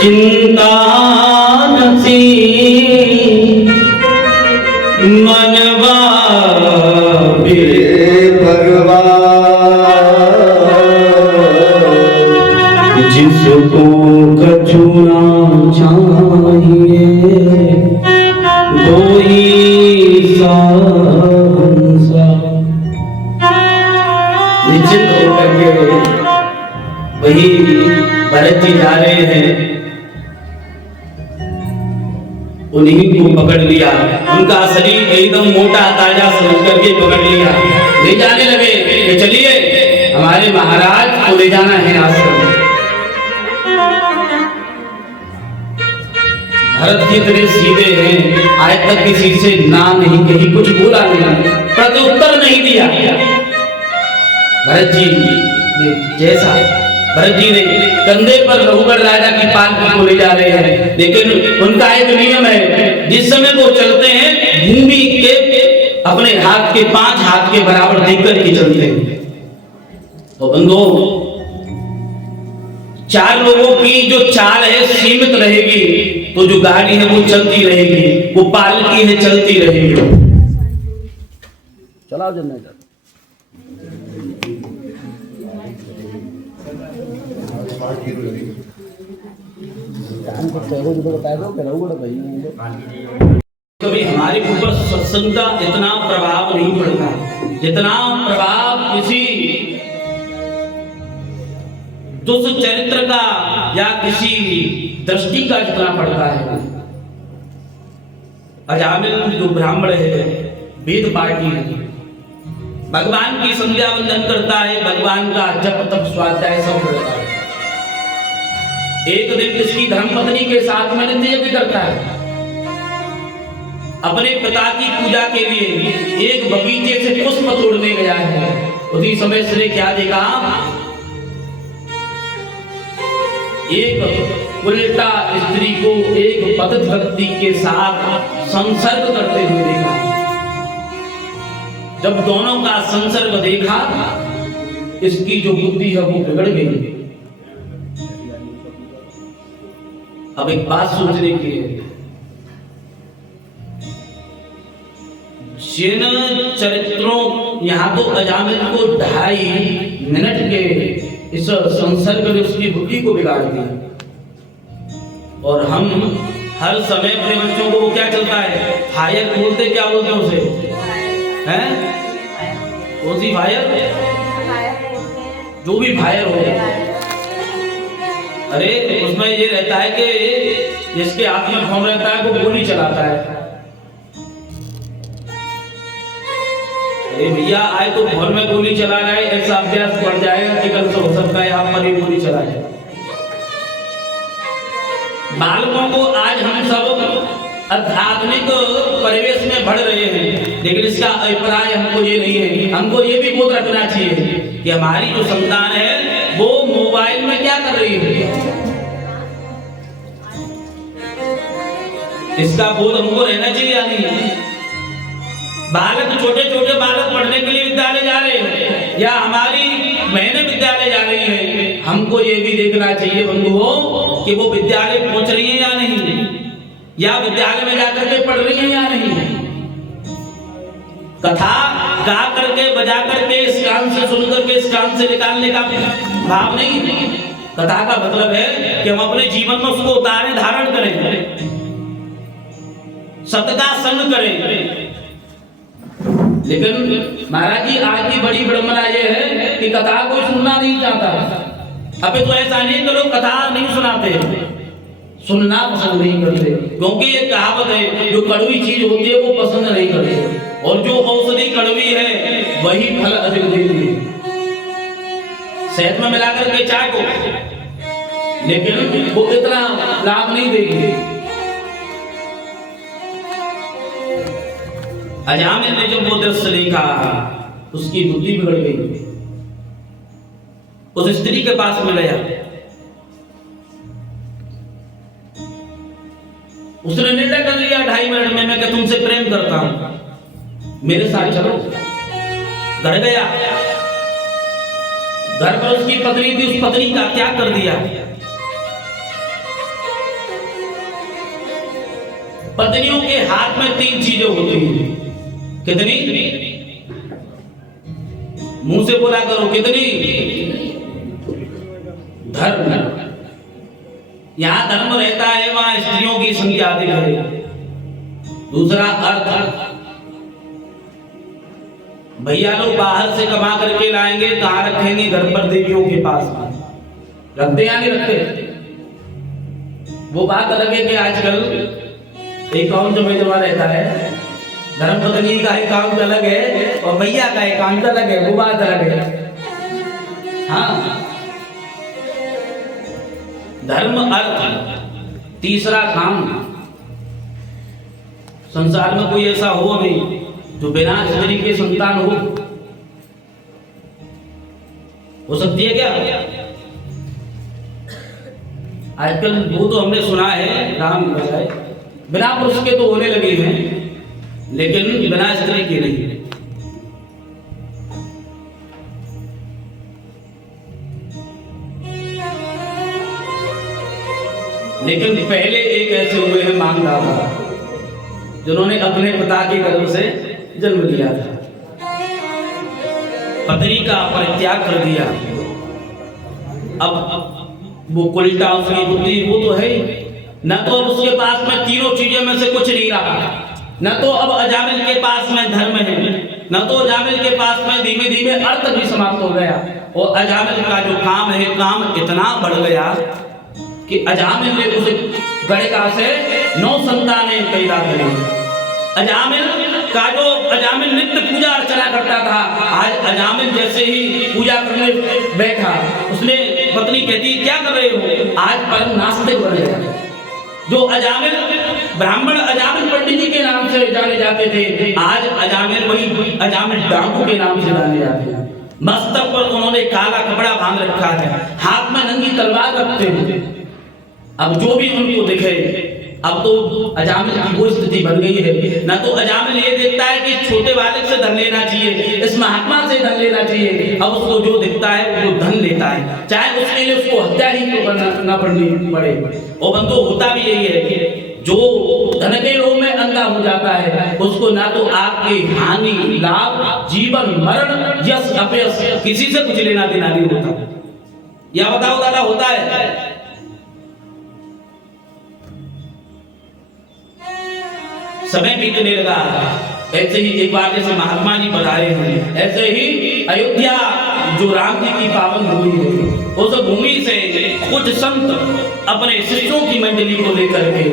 चिंता नसी मनवा जिसको कछु ना चाहिए कोई सा निश्चित होकर के वही भरत जी जा रहे हैं, उन्हीं को पकड़ लिया, उनका शरीर एकदम मोटा ताजा समझ करके पकड़ लिया, ले जाने लगे कि चलिए हमारे महाराज को ले जाना है आश्रम। भरत जी इतने सीधे हैं, आज तक किसी से ना नहीं कही, कुछ बोला नहीं, प्रत्युत्तर नहीं दिया। भरत जी ने जैसा भरत जी ने कंधे पर रघुवर राजा की पालकी को ले जा रहे हैं, लेकिन उनका एक नियम है, जिस समय वो चलते हैं भूमि के अपने हाथ के 5 हाथ के बराबर देखकर के चलते हैं। तो बंधुओं 4 लोगों की जो चाल है सीमित रहेगी, तो जो गाड़ी है वो चलती रहेगी, वो पालकी है चलती रहेगी। चलाओ जनरेटर। काम करते हो जो बताया दो कि रहुआ भाई कभी हमारे ऊपर सत्संग का इतना प्रभाव नहीं पड़ता जितना प्रभाव किसी दुष्चरित्र का या किसी दृष्टि का जितना पड़ता है। अजामिल जो ब्राह्मण है, वेद पाठी है, भगवान की संध्या वंदन करता है, भगवान का जप तप स्वाध्याय सब करता है। एक दिन किसकी धर्मपत्नी के साथ में नित्य यज्ञ करता है। अपने पिता की पूजा के लिए एक बगीचे से पुष्प तोड़ने गया है। उसी समय से क्या देखा, एक उल्टा स्त्री को एक पतित व्यक्ति के साथ संसर्ग करते हुए देखा। जब दोनों का संसर्ग देखा, इसकी जो बुद्धि है वो बिगड़ गई। अब एक बात सोचने की है, जिन चरित्रों यहाँ तो अजामिल को 2.5 मिनट के इस संसर्ग ने उसकी बुद्धि को बिगाड़ दिया, और हम हर समय अपने बच्चों को वो क्या चलता है, फायर बोलते, क्या बोलते हैं उसे, हैं कौन सी फायर, जो भी फायर हो, अरे उसमें ये रहता है कि जिसके हाथ में फोन रहता है वो गोली चलाता है। अरे भैया आए तो फोन में गोली चला रहा है, ऐसा अभ्यास बढ़ जाएगा कि कल तो हो सकता है आप पर ही गोली चलाए। बालकों को आज हम सब आधुनिक परिवेश में बढ़ रहे हैं, लेकिन इसका अभिप्राय हमको ये नहीं है, हमको ये भी बोध रखना चाहिए कि हमारी जो संतान है वो मोबाइल में क्या कर रही है, इसका बोध हमको रहना चाहिए या नहीं। बालक छोटे छोटे बालक पढ़ने के लिए विद्यालय जा रहे हैं या हमारी बहनें विद्यालय जा रही हैं, हमको ये भी देखना चाहिए बंधुओं कि वो विद्यालय पहुंच रही है या नहीं, या विद्यालय में जाकर के पढ़ रही है या नहीं। कथा गा करके बजा करके इस कान से सुन करके इस कान से निकालने का भाव नहीं। कथा का मतलब है कि हम अपने जीवन में उसको उतारे, धारण करें, सत्य का संग करें। लेकिन महाराज जी आज की बड़ी विडंबना ये है कि कथा कोई सुनना नहीं चाहता। अबे तो ऐसा नहीं कि लोग कथा नहीं सुनाते, सुनना पसंद नहीं करते, क्योंकि ये कहावत है जो कड़वी चीज होती है वो पसंद नहीं करते, और जो औषधि कड़वी है वही फल अधिक देती है। शहद में मिलाकर के चाय को, लेकिन वो इतना लाभ नहीं देगी। अजामिल ने जब वो दृश्य देखा उसकी बुद्धि बिगड़ गई। उस स्त्री के पास में गया, उसने निर्णय कर लिया 2.5 मिनट में मैं क्या तुमसे प्रेम करता हूं, मेरे साथ चलो। घर गया, घर पर उसकी पत्नी थी, उस पत्नी का त्याग कर दिया। पत्नियों के हाथ में 3 चीजें होती हैं। कितनी? मुंह से बोला करो, कितनी? धर्म। यहां धर्म रहता है, वहां स्त्रियों की संख्या अधिक है। दूसरा अर्थ, भैया लोग बाहर से कमा करके लाएंगे, कहां रखेंगे? घर पर देवियों के पास में रखते या नहीं रखते? वो बात अलग है कि आजकल अकाउंट में जमा रहता है, धर्मपत्नी का अकाउंट अलग है और भैया का अकाउंट अलग है, वो बात अलग है। हाँ, धर्म अर्थ। तीसरा काम, संसार में कोई ऐसा हो नहीं जो बिना स्त्री के संतान हो सकती है क्या? आजकल वो तो हमने सुना है, राम बजाय बिना पुरुष के तो होने लगे हैं, लेकिन बिना स्त्री के नहीं। लेकिन पहले एक ऐसे हुए हैं मांगदाता, जिन्होंने अपने पिता के गर्भ से जन्म लिया था, पत्नी का परित्याग कर दिया। अब वो उल्टा उसकी बुद्धि वो तो है ही, न तो अब उसके पास में 3 चीजों में से कुछ नहीं रहा, न तो अब अजामिल के पास में धर्म है, न तो अजामिल के पास में धीमे धीमे अर्थ भी समाप्त हो गया, और अजामिल का जो काम है, काम इतना बढ़ गया कि अजामिल ने उसे गणिका से 9 संतानें पैदा करी। अजामिल नित्य पूजा अर्चना करता था, आज अजामिल जैसे ही पूजा करने बैठा, उसने पत्नी कहती क्या कर रहे हो? आज परम नास्तिक बन गया। जो अजामिल ब्राह्मण अजामिल पंडित जी के नाम से जाने जाते थे, आज अजामिल वही अजामिल डाकू के नाम से जाने जाते हैं। मस्तक पर उन्होंने काला कपड़ा बांध रखा है, हाथ में नंगी तलवार रखते हैं। अब जो भी उनको दिखे, अब तो अजामिल की वो स्थिति बन गई है, ना तो अजामिल ये देखता है कि छोटे बालक से धन लेना चाहिए, इस महात्मा से धन लेना चाहिए। अब उसको जो दिखता है वो धन लेता है, चाहे उसके लिए उसको हत्या ही ना पड़नी पड़े। और बंधु होता भी यही है कि जो धन के लोभ में अंधा हो जाता है, उसको ना तो आपके हानि लाभ जीवन मरण यश अपयश किसी से कुछ लेना देना नहीं होता। या बताओ दादा, होता है? समय बीतने लगा, ऐसे ही एक बार जैसे महात्मा जी बताए हैं, ऐसे ही अयोध्या जो राम जी की पावन भूमि है, उस भूमि से कुछ संत अपने शिष्यों की मंडली को लेकर के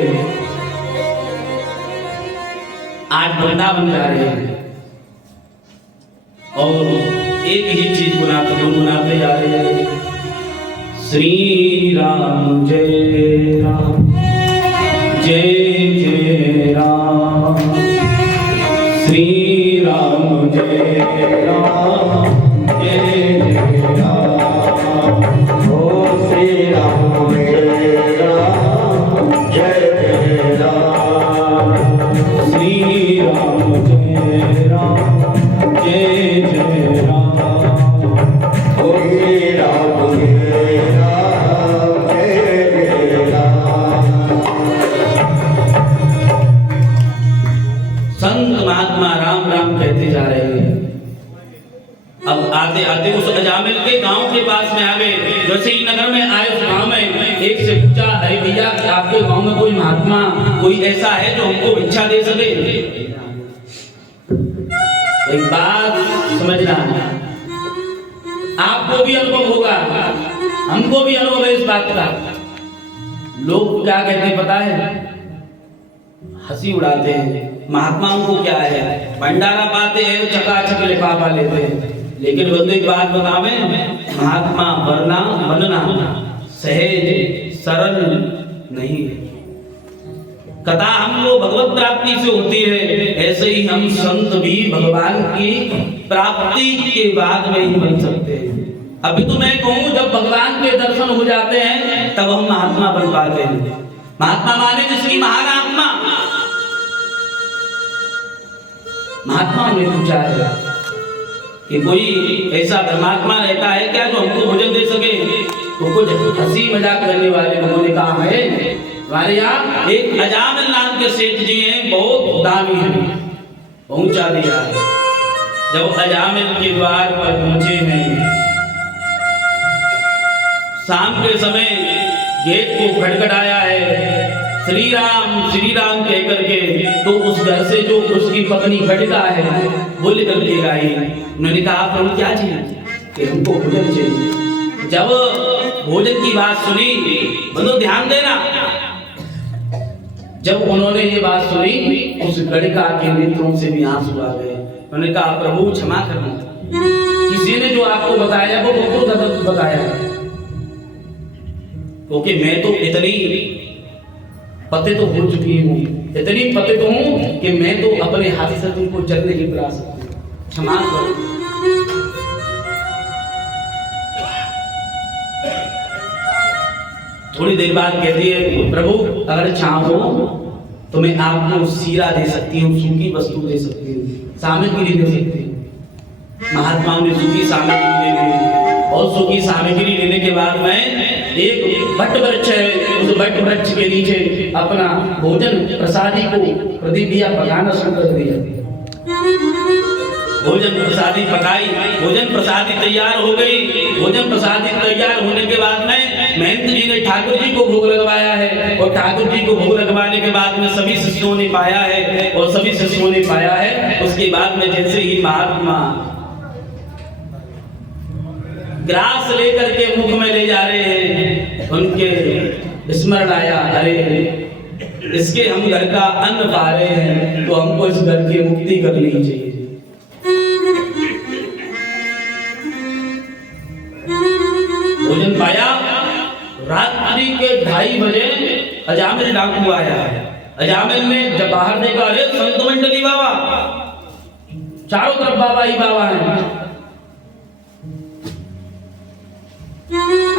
आज वृंदावन जा रहे हैं, और एक ही चीज गुनाते जा रहे हैं, श्री राम जय राम जय जय राम, श्री राम जय राम जय जय राम, ओ श्री राम जय राम जय जय राम, श्री राम जय राम जय जय राम, ओ श्री राम जय राम जय जय राम। संत महात्मा राम राम कहते जा रहे हैं। अब आते आते उस अजामिल के गांव के पास में आ गए। जैसे ही नगर में आए, उस गांव में एक से पूछा, अरे भैया आपके गांव में कोई महात्मा कोई ऐसा है जो हमको भिक्षा दे सके? एक बात समझना, आपको भी अनुभव होगा, हमको भी अनुभव है इस बात का। लोग क्या कहते हैं पता है? हंसी उड़ाते हैं। महात्माओं को क्या है, भंडारा पाते हैं, चकाचक लिफाफा लेते हैं। लेकिन बंधु एक बात बतावे, महात्मा बनना सहज सरल नहीं है। कथा हमको भगवत प्राप्ति से होती है, ऐसे ऐसे ही हम संत भी भगवान की प्राप्ति के बाद में ही बन सकते हैं। अभी तो मैं कहूँ जब भगवान के दर्शन हो जाते हैं तब हम महात्मा बन पाते हैं। महात्मा माने जिसकी महान आत्मा। महात्मा ने पूछा है कि कोई ऐसा धर्मात्मा रहता है क्या जो हमको भोजन दे सके? तो कुछ हंसी मजाक करने वाले लोगों ने कहा है हमारे यहाँ एक अजामिल नाम के सेठ जी हैं, बहुत दामी हैं, पहुंचा दिया है। जब अजामिल के द्वार पर पहुंचे हैं, शाम के समय गेट को खटखटाया है, श्री राम कह करके, तो उस घर से जो उसकी पत्नी घटिका है वो निकल के आई। उन्होंने कहा प्रभु क्या चाहिए? कि हमको भोजन चाहिए। जब भोजन की बात सुनी, बोलो ध्यान देना, जब उन्होंने ये बात सुनी उस घटिका के नेत्रों से भी आंसू आ गए। उन्होंने कहा प्रभु क्षमा करना, किसी ने जो आपको बताया वो बहुत गलत बताया, क्योंकि मैं तो इतनी पतित हो चुकी हूँ, इतनी पतित हूँ कि मैं तो अपने हाथ से तुमको जल नहीं पिला सकती, क्षमा करो। थोड़ी देर बाद कहती है प्रभु अगर चाहो तो मैं आपको सीरा दे सकती हूँ, सूखी वस्तु दे सकती हूँ, सामग्री दे सकती हूँ। महात्माओं ने सूखी सामग्री दे दी और सूखी सामग्री लेने के बाद में एक भट्ट वृक्ष है, उस भट्ट वृक्ष के नीचे अपना भोजन प्रसादी को प्रदीप दिया, पकाना शुरू कर दिया। भोजन प्रसादी पकाई, भोजन प्रसादी तैयार हो गई। भोजन प्रसादी तैयार होने के बाद में महंत जी ने ठाकुर जी को भोग लगवाया है और ठाकुर जी को भोग लगवाने के बाद में सभी शिष्यों ने पाया है और सभी शिष्यों ने पाया है। उसके बाद में जैसे ही महात्मा ग्रास लेकर के मुख में ले जा रहे हैं, उनके स्मरण आया, अरे इसके हम घर का अन्न पा रहे हैं तो हमको इस घर की मुक्ति करनी चाहिए। भोजन पाया, रात्रि के 2:30 बजे अजामिल डाकू आया। अजामिल ने जब बाहर देखा, अरे संत मंडली बाबा, चारों तरफ बाबा ही बाबा हैं।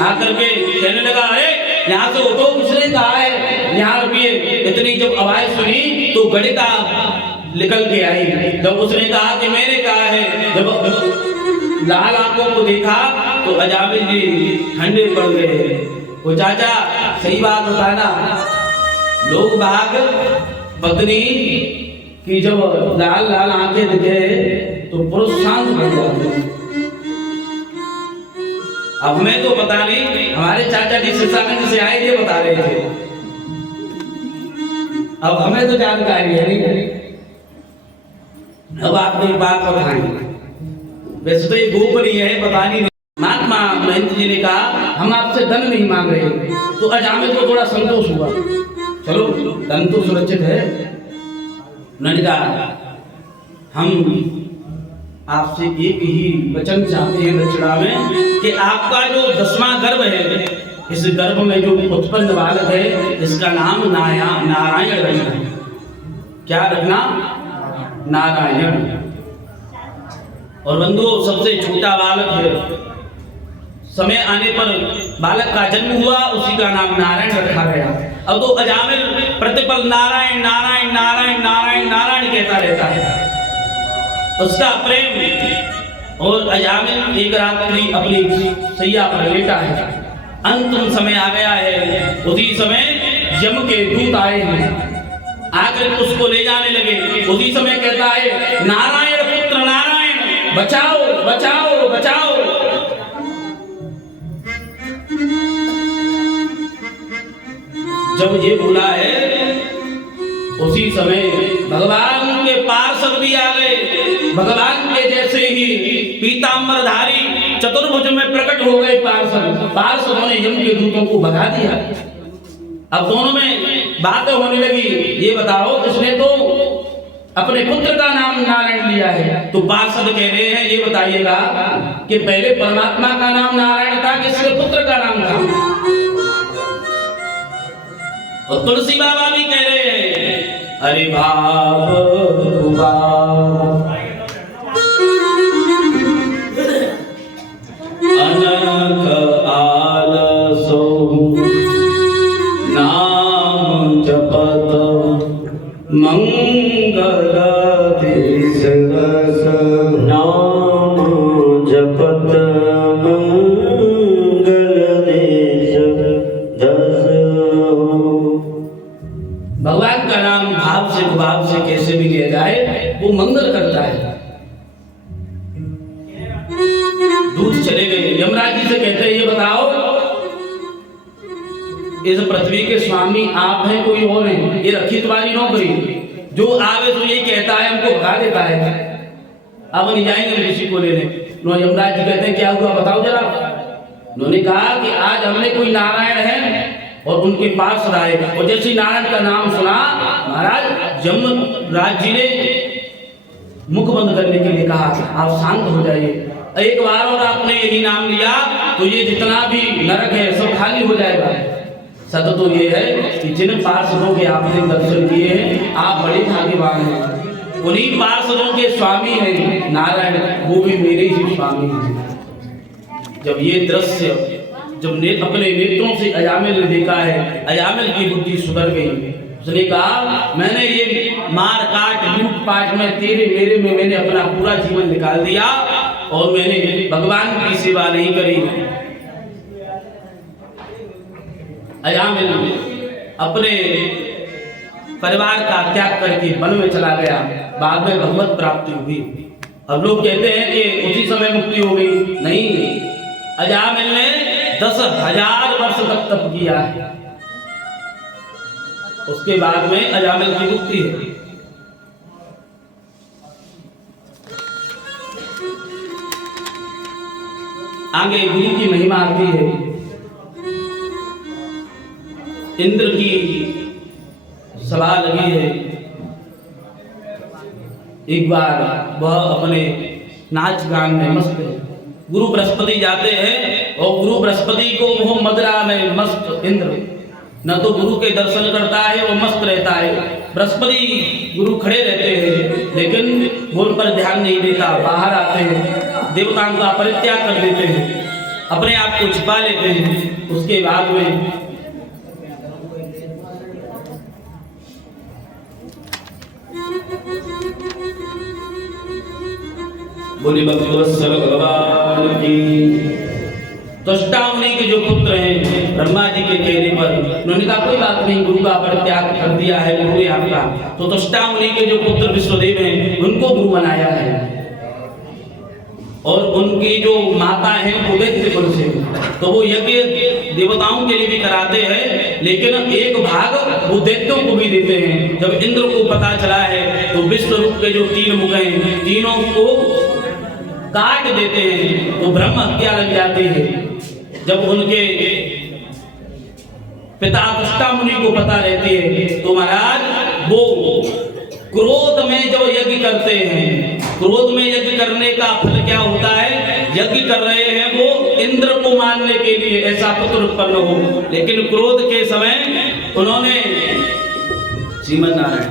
आकर के कहने लगा, अरे यहाँ से उठो, किसने कहा है यहाँ रुकिए। इतनी जब आवाज सुनी तो घटिका निकल के आई। जब उसने कहा कि मैंने कहा है, जब लाल आंखों को देखा तो अजामिल जी ठंडे पड़ गए। वो चाचा सही बात बताना, लोग बाग पत्नी की जब लाल लाल आंखें दिखे तो पुरुष शांत बन जाते। अब हमें तो पता नहीं, हमारे चाचा जी सिरसागंज से आए थे बता रहे थे, अब हमें तो जानकारी है नहीं। अब आपको एक बात बताएंगे, वैसे तो ये गोपनीय है, बतानी नहीं। महात्मा महंत जी ने कहा हम आपसे धन नहीं मांग रहे, तो अजामिल को थोड़ा संतोष हुआ, चलो धन तो सुरक्षित है। उन्होंने कहा हम आपसे एक ही वचन चाहते हैं दक्षिणा में कि आपका जो 10वां गर्भ है, इस गर्भ में जो उत्पन्न बालक है इसका नाम नारायण रखना। क्या रखना? नारायण। और बंधुओं सबसे छोटा बालक है, समय आने पर बालक का जन्म हुआ, उसी का नाम नारायण रखा गया। अब तो अजामिल प्रतिपल नारायण नारायण नारायण नारायण नारायण कहता रहता है, उसका प्रेम। और अजामिल एक रात्रि अपनी सैया पर लेटा है, अंतिम समय आ गया है। उसी समय यम के दूत आए हैं, आकर उसको ले जाने लगे। उसी समय कहता है नारायण पुत्र नारायण, बचाओ बचाओ बचाओ। जब ये बोला है उसी समय भगवान के पार्षद भी आ गए। भगवान के जैसे ही पीतांबरधारी चतुर्भुज में प्रकट हो गए पार्षदों ने यम के दूतों को भगा दिया। अब दोनों में बातें होने लगी, ये बताओ किसने तो अपने पुत्र का नाम नारायण लिया है? तो पार्षद कह रहे हैं ये बताइएगा कि पहले परमात्मा का नाम नारायण था, किसके पुत्र का नाम था? और तुलसी बाबा भी कह रहे हैं अरे भाव वो मंगल करता है। दूत चले गए, यमराज जी से कहते हैं ये बताओ इस पृथ्वी के स्वामी आप हैं कोई और हैं? ये रखी तुम्हारी नौकरी, जो आवे तो यही कहता है हमको भगा देता है। अब नहीं जाएंगे ऋषि को लेने। यमराज जी कहते हैं क्या हुआ बताओ जरा। उन्होंने कहा कि आज हमने कोई नारायण है और उनके पास आए और जैसे नारायण का नाम सुना महाराज यमराज जी ने मुख बंद करने के लिए कहा आप शांत हो जाइए, एक बार और आपने यही नाम लिया तो ये जितना भी नरक है सब खाली हो जाएगा। सत्य तो ये है कि जिन पार्षदों के आपने दर्शन किए हैं आप बड़े भाग्यवान हैं। उन्हीं पार्षदों के स्वामी हैं नारायण, वो भी मेरे ही स्वामी हैं। जब ये दृश्य जब अपने नेत्रों से अजामिल ने देखा है, अजामिल की बुद्धि सुधर गई। उसने कहा मैंने ये मार काट लूट पाट में तेरे मेरे में मैंने अपना पूरा जीवन निकाल दिया और मैंने भगवान की सेवा नहीं करी। अजामिल अपने परिवार का त्याग करके वन में चला गया, बाद में भगवत प्राप्ति हुई। अब लोग कहते हैं कि उसी समय मुक्ति हो गई, नहीं, अजामिल ने 10,000 वर्ष तक तप किया है, उसके बाद में अजामिल की मुक्ति है। आगे गुरु की महिमा आती है। इंद्र की सभा लगी है। एक बार वह अपने नाच गान में मस्त है। गुरु बृहस्पति जाते हैं और गुरु बृहस्पति को वो मदिरा में मस्त इंद्र न तो गुरु के दर्शन करता है, वो मस्त रहता है। बृहस्पति गुरु खड़े रहते हैं लेकिन वो उन पर ध्यान नहीं देता, बाहर आते हैं, देवताओं का परित्याग कर देते हैं, अपने आप को छिपा लेते हैं। उसके बाद में बोली भक्तवत्सल भगवान की। त्वष्टा मुनि के जो पुत्र हैं ब्रह्मा जी के कहने पर उन्होंने कहा कोई बात नहीं, गुरु का परित्याग कर दिया है गुरु ने आपका, तो त्वष्टा मुनि के जो पुत्र विश्वदेव हैं उनको गुरु बनाया है और उनकी जो माता है वो दैत्य कुल से, तो वो यज्ञ देवताओं के लिए भी कराते हैं लेकिन एक भाग वो दैत्यों को भी देते हैं। जब इंद्र को पता चला है तो विश्व रूप के जो 3 मुख हैं तीनों को काट देते हैं, तो ब्रह्म हत्या लग जाती है। जब उनके पिता त्वष्टा मुनि को पता रहती है तो महाराज वो क्रोध में जो यज्ञ करते हैं, क्रोध में यज्ञ करने का फल क्या होता है, यज्ञ कर रहे हैं वो इंद्र को मारने के लिए ऐसा पुत्र उत्पन्न हो, लेकिन क्रोध के समय उन्होंने श्रीमद नारायण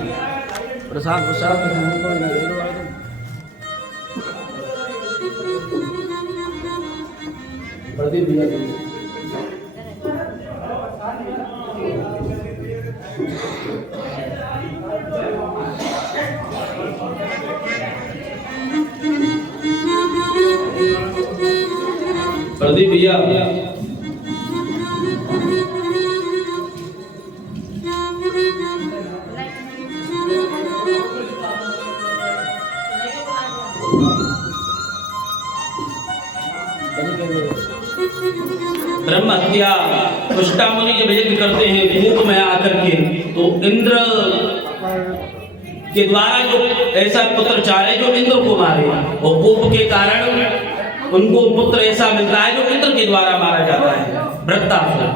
प्रसाद प्रदीप दिया। प्रदीप भैया ब्रह्म हत्या त्वष्टा मुनि जब यज्ञ करते हैं कोप में आकर के, तो इंद्र के द्वारा जो ऐसा पुत्र चाहे जो इंद्र को मारे, और कोप के कारण उनको पुत्र ऐसा मिलता है जो इंद्र के द्वारा मारा जाता है, वृत्तासुर।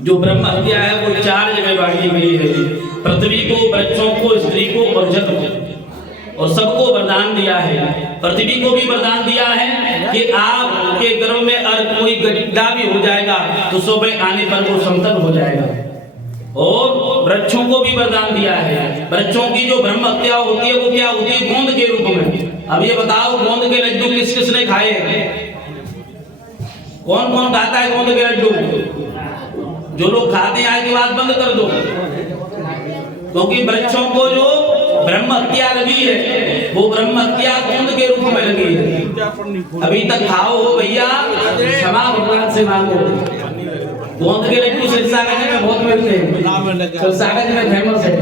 जो ब्रह्म हत्या है वो 4 जगह बांटी गई है, पृथ्वी को, वृक्षों को, स्त्री को और जग को, और सबको वरदान दिया है। पृथ्वी को भी वरदान दिया है कि आपके गर्भ में अगर कोई गड्ढा भी हो जाएगा तो सुबह आने पर वो समतल हो जाएगा, और वृक्षों को भी वरदान दिया है। वृक्षों की जो ब्रह्म हत्या होती है वो क्या होती है, गोंद के रूप में। अब ये बताओ गोंद के लड्डू किस किस ने खाए, कौन कौन खाता है गोंद के लड्डू? जो लोग खाते हैं आज की बात बंद कर दो, क्योंकि वृक्षों को जो ब्रह्म हत्या लगी है वो ब्रह्म हत्या गोंद के रूप में लगी है। अभी तक खाओ हो भैया, क्षमा भगवान से मांगो। गोंद के लड्डू सिरसागर में बहुत मिलते हैं, सिरसागर में फेमस है।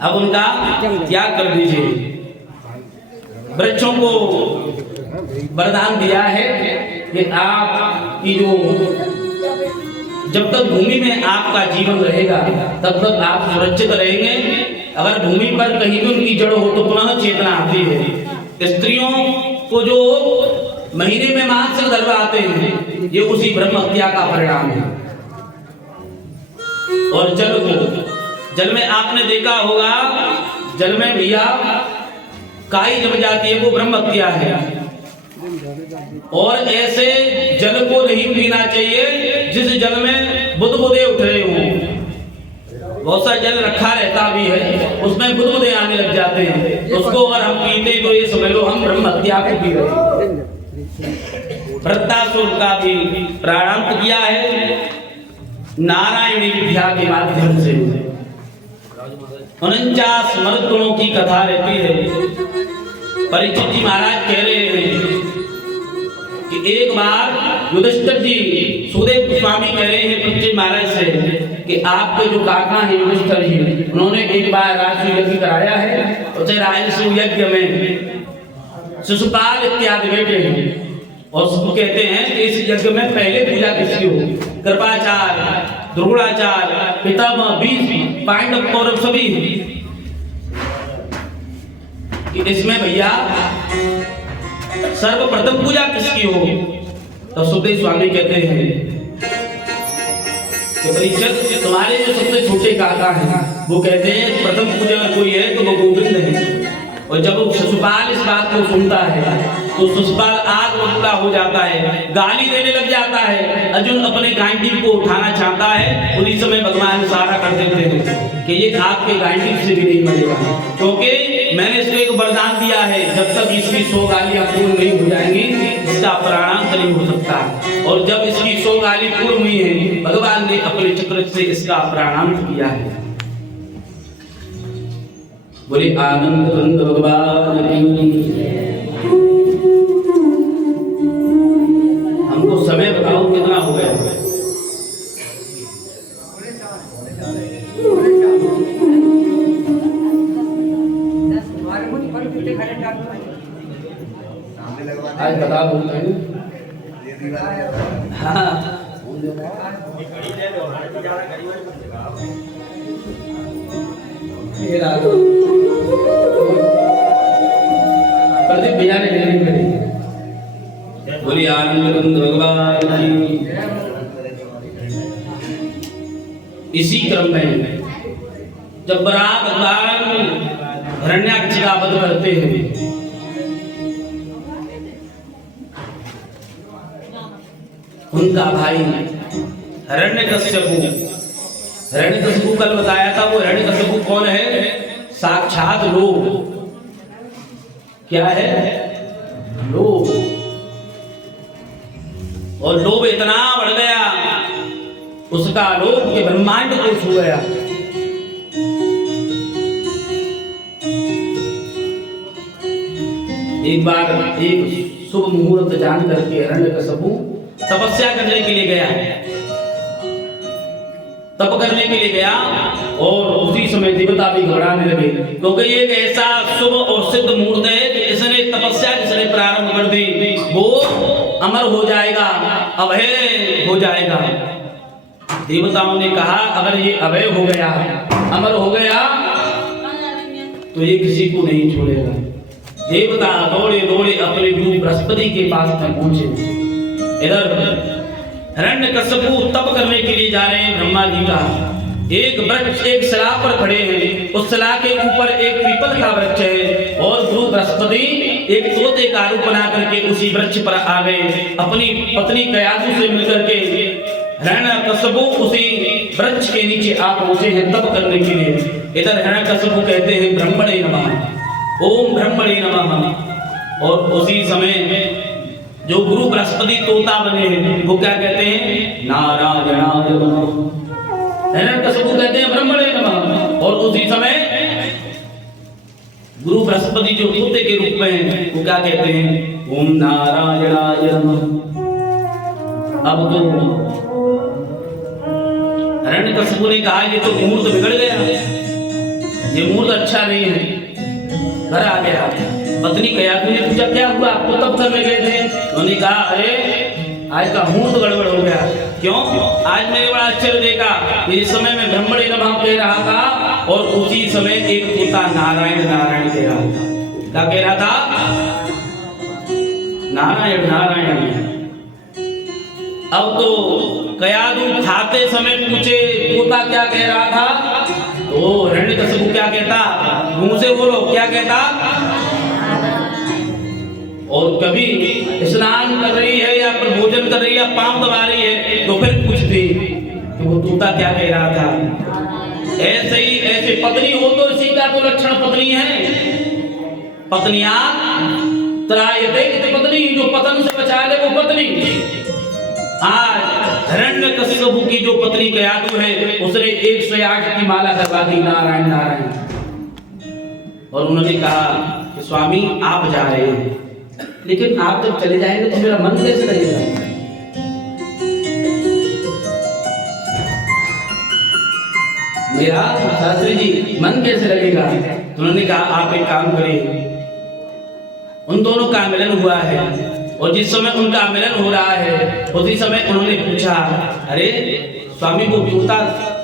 अब उनका त्याग कर दीजिए। वृक्षों को वरदान दिया है कि आप की जो जब तक भूमि में आपका जीवन रहेगा तब तक आप सुरक्षित रहेंगे। अगर भूमि पर कहीं भी उनकी जड़ हो तो पुनः चेतना आती है। स्त्रियों को जो महीने में मासिक धर्म आते हैं ये उसी ब्रह्म हत्या का परिणाम है। और जल में आपने देखा होगा, जल में भैया काई जम जाती है, वो ब्रह्म हत्या है। और ऐसे जल को नहीं पीना चाहिए जिस जल में बुदबुदे उठ रहे हों। बहुत सा जल रखा रहता भी है, उसमें बुदबुदे आने लग जाते हैं, उसको अगर हम पीते तो ये समझ लो हम ब्रह्म हत्या को पी रहे हैं। वृत्तासुर का भी प्रारंभ किया है नारायणी विद्या के माध्यम से। 49 मर्दगुणों की कथा रहती है। परीक्षित जी महाराज कह रहे हैं कि एक बार युधिष्ठिर जी सुखदेव गोस्वामी कह रहे हैं परीक्षित महाराज से कि आपके जो काका हैं युधिष्ठिर जी, उन्होंने एक बार राजसूय यज्ञ कराया है। उसे राजसूय यज्ञ में शिशुपाल इत्यादि बेटे हैं और सब कहते हैं कि इस यज्ञ में पहले पूजा किसकी होगी? कृपाचार्य, द्रोणाचार्य, पितामह, भीष्म, पांडव, कौरव सभी कि इसमें भैया सर्वप्रथम पूजा किसकी हो? तो सुखदेव स्वामी कहते हैं कि परीक्षित तुम्हारे जो सबसे छोटे काका हैं वो कहते हैं प्रथम पूजा कोई है तो वो गोविंद है। और जब शिशुपाल इस बात को सुनता है तो शिशुपाल आग बबूला हो जाता है, गाली देने लग जाता है। अर्जुन अपने गांडीव को उठाना चाहता है, उसी समय भगवान इशारा कर देते हैं कि ये आपके गांडीव से भी नहीं मरेगा, क्योंकि मैंने इसको एक वरदान दिया है जब तक इसकी 100 गालियां पूर्ण नहीं हो जाएंगी इसका प्राणांत नहीं हो सकता। और जब इसकी 100 गाली पूर्ण हुई है भगवान ने अपने चक्र से इसका प्राणांत किया है। बोले आनंद कंद भगवान की। हमको समय बताओ कितना हो गया? आज बता बोलते हैं हाँ प्रदीप भैया ने लेनी पड़ी। बोली आनंद कंद भगवान की। इसी क्रम में जब बरात भगवान हिरण्याक्ष का वध करते हैं उनका भाई हिरण्यकश्यपु कल बताया था। वो हिरण्यकश्यपु कौन है? साक्षात लोभ। क्या है? लोभ। और लोभ इतना बढ़ गया उसका लोभ के ब्रह्मांड को छू गया। एक बार एक शुभ मुहूर्त जान करके हिरण्यकश्यपु तपस्या करने के लिए गया, तप करने के लिए गया और उसी समय देवता भी घबराने लगे, क्योंकि ये एक ऐसा शुभ और सिद्ध मुहूर्त है कि इसने तपस्या जिसने प्रारंभ कर दी वो अमर हो जाएगा, अभय हो जाएगा। देवताओं ने कहा अगर ये अभय हो गया, अमर हो गया तो ये किसी को नहीं छोड़ेगा। देवता दौड़े दौड़े अपने गुरु बृहस्पति के पास में पहुंचे। इधर हिरण्यकश्यपु तप करने के लिए जा रहे हैं ब्रह्मा जी का। एक वृक्ष एक शिला पर खड़े हैं, उस शिला के ऊपर एक पीपल का वृक्ष है और गुरु बृहस्पति एक तोते का रूप बना करके उसी वृक्ष पर आ गए। अपनी पत्नी कयाधु से मिलकर के हिरण्यकश्यपु उसी वृक्ष के नीचे आ पहुंचे हैं तप करने के लिए। इधर हिरण्यकश्यपु कहते हैं ब्रह्मणे नमः, ओम ब्रह्मणे नमः। और उसी समय जो गुरु बृहस्पति तोता बने हैं वो क्या कहते हैं? नारायणाय नमः। हिरण्यकश्यपु कहते हैं ब्रह्मणे नमः। और उसी समय गुरु बृहस्पति जो तोते के रूप में हैं वो क्या कहते हैं? ओम नारायणाय नमः। अब तो हिरण्यकशिपु ने कहा ये तो मूर्त बिगड़ गया, ये मूर्त अच्छा नहीं है। घर आ गया, पत्नी कयाधु ने पूछा क्या हुआ, आप तो तब करने गए थे। उन्होंने कहा अरे आज का मूर्त गड़बड़ हो गया। क्यों? आज मैंने बड़ा आश्चर्य देखा, इस समय में ब्रह्मणे नमः कह रहा था और उसी समय एक तोता नारायण नारायण कह रहा था। क्या कह रहा था? नारायण नारायण। अब तो कयाधु खाते समय पूछे तोता क्या कह रहा था, तो हिरण्यकशिपु क्या कहता, मुंह से बोलो क्या कहता। और कभी स्नान कर रही है या फिर भोजन कर रही है, पांव दबा रही है, तो फिर पूछती कि वो तोता क्या कह रहा था। ऐसे ही ऐसे पत्नी हो तो इसी का तो लक्षण पत्नी है। पत्नियां त्रायते पत्नी, जो पतन से बचा ले वो पत्नी। आज हिरण्यकशिपु की जो पत्नी कयाधु है उसने 108 की माला करवा दी नारायण नारायण। और उन्होंने कहा कि स्वामी आप जा रहे हैं, लेकिन आप जब चले जाएंगे तो मेरा मन कैसे लगेगा। मेरा शास्त्री जी मन कैसे लगेगा। तो उन्होंने कहा आप एक काम करिए, उन दोनों का मिलन हुआ है और जिस समय उनका मिलन हो रहा है उसी समय उन्होंने पूछा अरे स्वामी वो तोता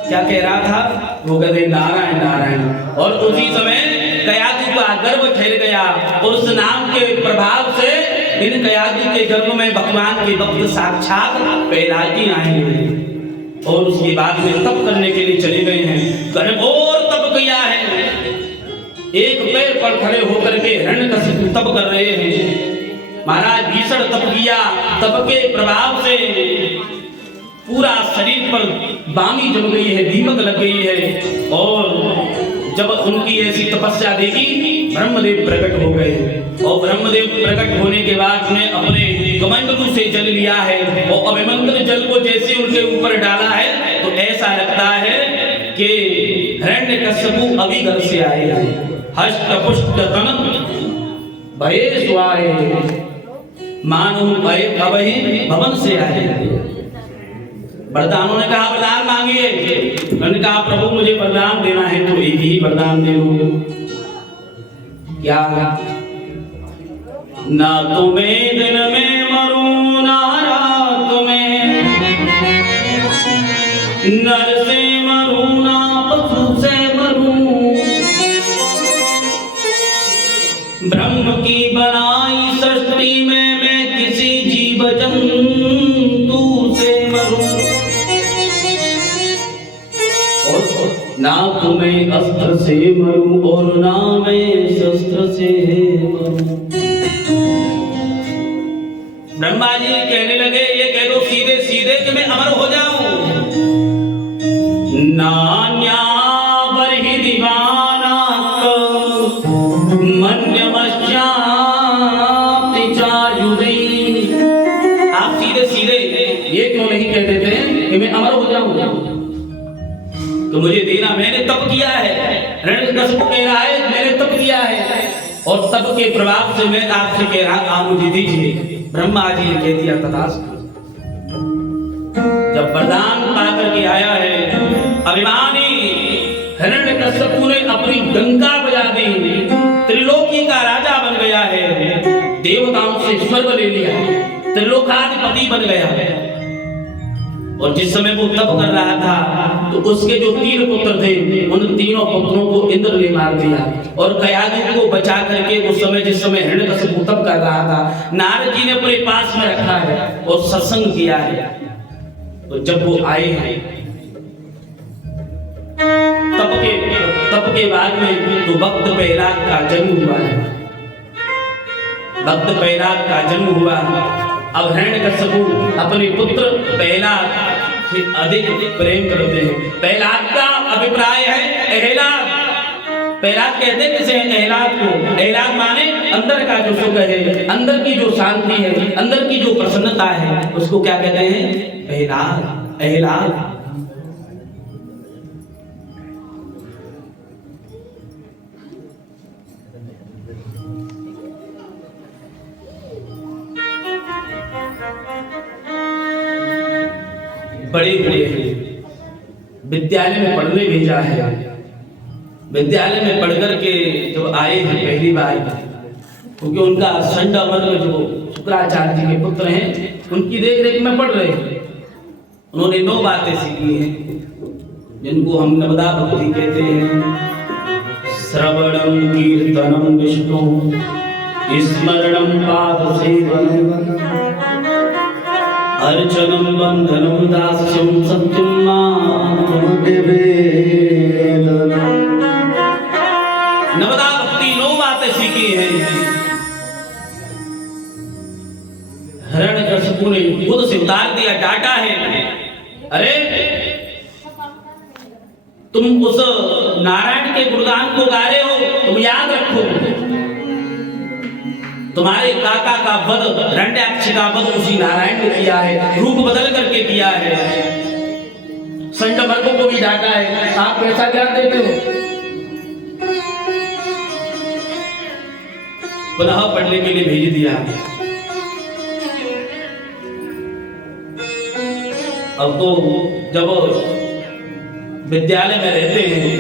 क्या कह रहा था, वो कहते नारायण नारायण। और उसी समय कयाधु का गर्भ ठहर गया और उस नाम के प्रभाव से इन कयाधु के गर्भ में भगवान के भक्त साक्षात प्रहलाद जी आएंगे। और उसके बाद में तप करने के लिए चले गए हैं, घनघोर तप किया है। एक पैर पर खड़े होकर के हिरण्यकशिपु तप कर रहे हैं। महाराज भीषण तप किया, तप के प्रभाव से पूरा शरीर पर बामी जम गई है, दीमक लग गई है। और जब उनकी ऐसी तपस्या देखी ब्रह्मदेव प्रकट हो गए। और ब्रह्मदेव प्रकट होने के बाद में अपने कमंडलू से जल लिया है और अभिमंत्र जल को जैसे उनके ऊपर डाला है तो ऐसा लगता है कि हिरण्यकशिपु अभी घर से आए हैं। हष्ट पुष्ट तन भये सुआए, मानो भय अबहि भवन से आए। वरदानों ने कहा वरदान मांगिए। उन्होंने कहा प्रभु मुझे वरदान देना है तो एक ही वरदान दे दो। क्या? ना तुम्हें दिन में मरूं ना रात में, नर से मरूं ना पशु से मरूं, ब्रह्म की बनाई सृष्टि में मैं किसी जीव जंतु से मरूं। ना तुम्हें अस्त्र से मरूं और ना मैं शस्त्र से मरूं। ब्रह्मा जी कहने लगे ये कह दो सीधे सीधे कि मैं अमर हो जाऊं। नान्या बरहि दीवाना आप सीधे सीधे ये क्यों नहीं कहते थे कि मैं अमर हो जाऊं? तो मुझे देना, मैंने तप किया है। हिरण्यकशिपु कह रहा है मैंने तप किया है और तप के प्रभाव से मैं आपसे कह रहा आप मुझे दीजिए। ब्रह्मा जी ने कह दिया तथास्तु। जब वरदान पाकर के आया है अभिमानी हिरण्यकशिपु ने अपनी डंका बजा दी, त्रिलोकी का राजा बन गया है, देवताओं से स्वर्ग ले लिया, त्रिलोकाधिपति बन गया है। और जिस समय वो तप कर रहा था तो उसके जो 3 पुत्र थे उन तीनों पुत्रों को इंद्र ने मार दिया। और कयाधु को बचा करके उस समय जिस समय हिरण्यकशिपु तप कर रहा था नारद जी ने अपने पास में रखा है और सत्संग किया है। तो जब वो आए हैं तप के बाद में तो भक्त प्रहलाद का जन्म हुआ है। भक्त प्रहलाद का जन्म हुआ। अब हिरण्यकशिपु अपने पुत्र प्रहलाद से अधिक प्रेम करते हैं। प्रहलाद का अभिप्राय है एहलाद। प्रहलाद कहते हैं किसे? एहलाद को। एहलाद माने अंदर का जो सुख है, अंदर की जो शांति है, अंदर की जो प्रसन्नता है, उसको क्या कहते हैं? एहलाद। एहलाद बड़े हुए हैं, विद्यालय में पढ़ने भेजा है। विद्यालय में पढ़ करके जब आए हैं पहली बार, क्योंकि उनका संड अमर जो शुक्राचार्य जी के पुत्र हैं उनकी देख रेख में पढ़ रहे हैं। उन्होंने 9 बातें सीखी हैं जिनको हम नवदा भक्ति कहते हैं। श्रवणम कीर्तनम विष्णु स्मरणम पाद सेवनम अर्चनम बंधनम दास्यम सत्यम नवदा भक्ति 9 बातें सीखी हैं। हिरण्यकशिपु ने खुद से उतार दिया, डांटा है, अरे तुम उस नारायण के गुणगान को गा रहे हो, तुम याद रखो तुम्हारे काका का वध, हिरण्याक्ष का वध उसी नारायण ने किया है, रूप बदल करके किया है। संडमर्कों को भी डांटा है, आप कैसा ज्ञान देते हो? पुनः पढ़ने के लिए भेज दिया। अब तो जब विद्यालय में रहते हैं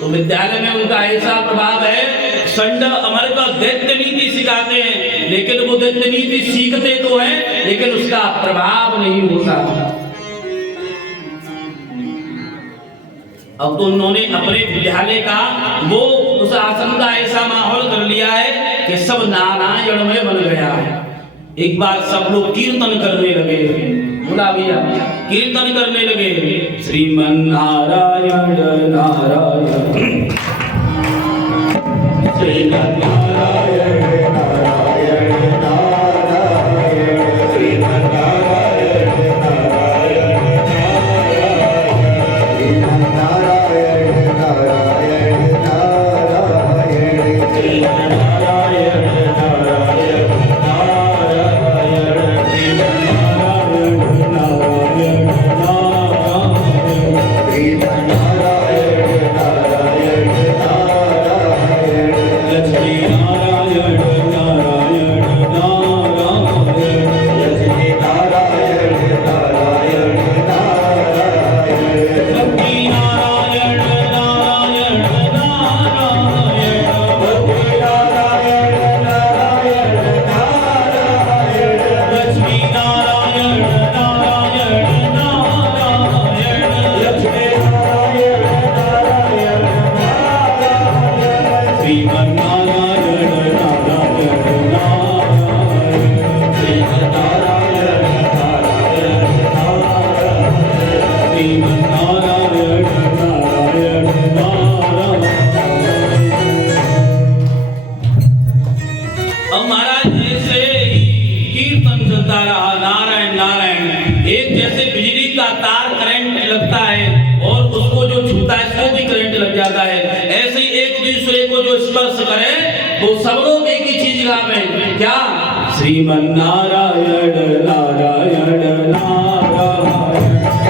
तो विद्यालय में उनका ऐसा प्रभाव है, संड अमर का दैत्य नीति सिखाते हैं, लेकिन वो दैत्य नीति सीखते तो हैं लेकिन उसका प्रभाव नहीं होता। अब तो उन्होंने अपने विद्यालय का वो उस आश्रम का ऐसा माहौल कर लिया है कि सब नारायणमय बन गया है। एक बार सब लोग कीर्तन करने लगे, बोला भैया कीर्तन करने लगे, श्रीमन नारायण नारायण श्रीमन नारायण नारायण नारायण श्रीमन नारायण नारायण श्रीमन नारायण नारायण नारायण श्रीमन नारायण नारायण नारायण श्रीमन नारायण नारायण नारायण श्रीमन नारायण नारायण नारायण लक्ष्मी नारायण नारायण नारायण लक्ष्मी नारायण नारायण नारायण भक्ति नारायण नारायण नारायण भक्ति नारायण नारायण नारायण लक्ष्मी नारायण नारायण नारायण लक्ष्मी नारायण नारायण नारायण श्रीमन नारायण नारायण नारायण श्रीमन नारायण नारायण नारायण श्रीमन नारायण नारायण नारायण। अब महाराज ऐसे कीर्तन चलता रहा, नारायण नारायण, एक जैसे बिजली का तार करंट लगता है और उसको जो छूता है उसको भी करंट लग जाता है, ऐसे ही एक दूसरे को जो स्पर्श करे वो सब लोग एक ही चीज गावे, क्या? श्रीमन नारायण नारायण नारायण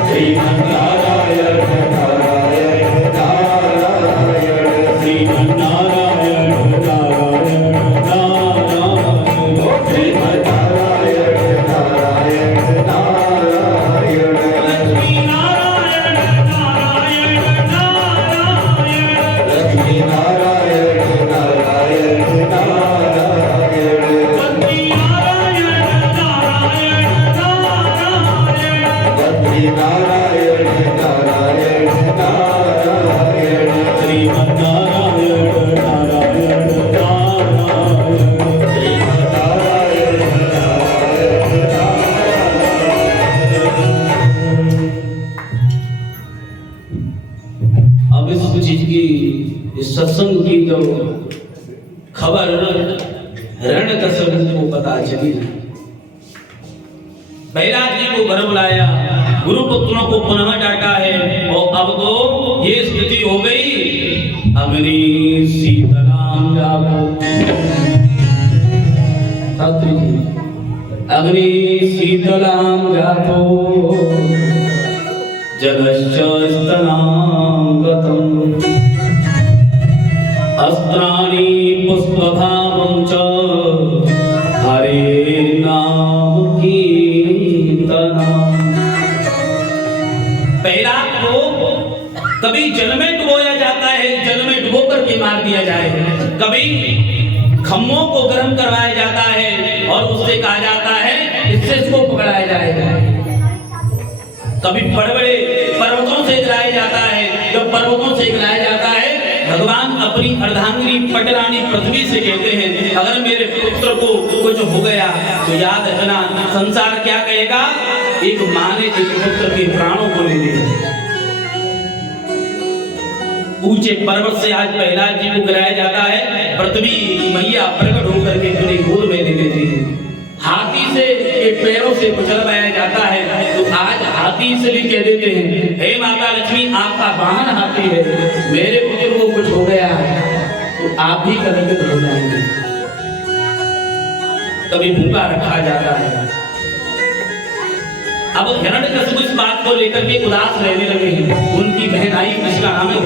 श्रीमन नारायण नारायण नारायण श्रीमन नारायण नारायण नारायण श्रीमन नारायण नारायण नारायण लक्ष्मी नारायण नारायण नारायण लक्ष्मी नारायण नारायण नारायण भक्ति नारायण नारायण नारायण भक्ति नारायण नारायण नारायण श्रीमन नारायण नारायण नारायण श्रीमन नारायण नारायण अब इस चीज की, इस सत्संग की जो खबर हिरण्यकश्यप को पता चली, बैराग जी को घर बुलाया, गुरु पुत्रों को पुनः डांटा है और अब तो ये स्थिति हो गई, अग्नि शीतलाम जागो, शास्त्री जी, अग्नि शीतलाम जातो जलश्च स्तनाम गतम अस्त्राणि पुष्पभावं च हरे नाम कीर्तनम् कभी जल में डुबोया जाता है, जल में डुबो करके मार दिया जाए, कभी खम्भों को गर्म करवाया जाता है और उससे कहा जाता है इससे इसको पकड़ाया जाएगा। कभी बड़े बड़े पर्वतों से गिराया जाता है, जब पर्वतों से गिराया जाता है भगवान अपनी अर्धांगिनी पटरानी पृथ्वी से कहते हैं अगर मेरे पुत्र को कुछ हो गया तो याद रखना संसार क्या कहेगा, एक मां ने एक पुत्र के प्राणों को ले लिया। ऊंचे पर्वत से आज प्रहलाद जी को गिराया जाता है, पृथ्वी मैया प्रकट होकर के अपने गोद में ले लेती है। हाथी से के पैरों से कुचलवाया जाता है तो आज हाथी से भी कह देते हैं हे माता लक्ष्मी आपका वाहन हाथी है, मेरे पुत्र को कुछ हो गया तो आप भी कलंकित हो जाएंगे। कभी भूखा रखा जाता है। अब हिरण्यकशिपु इस बात को लेकर के उदास रहने लगे हैं। उनकी बहन आई जिसका नाम है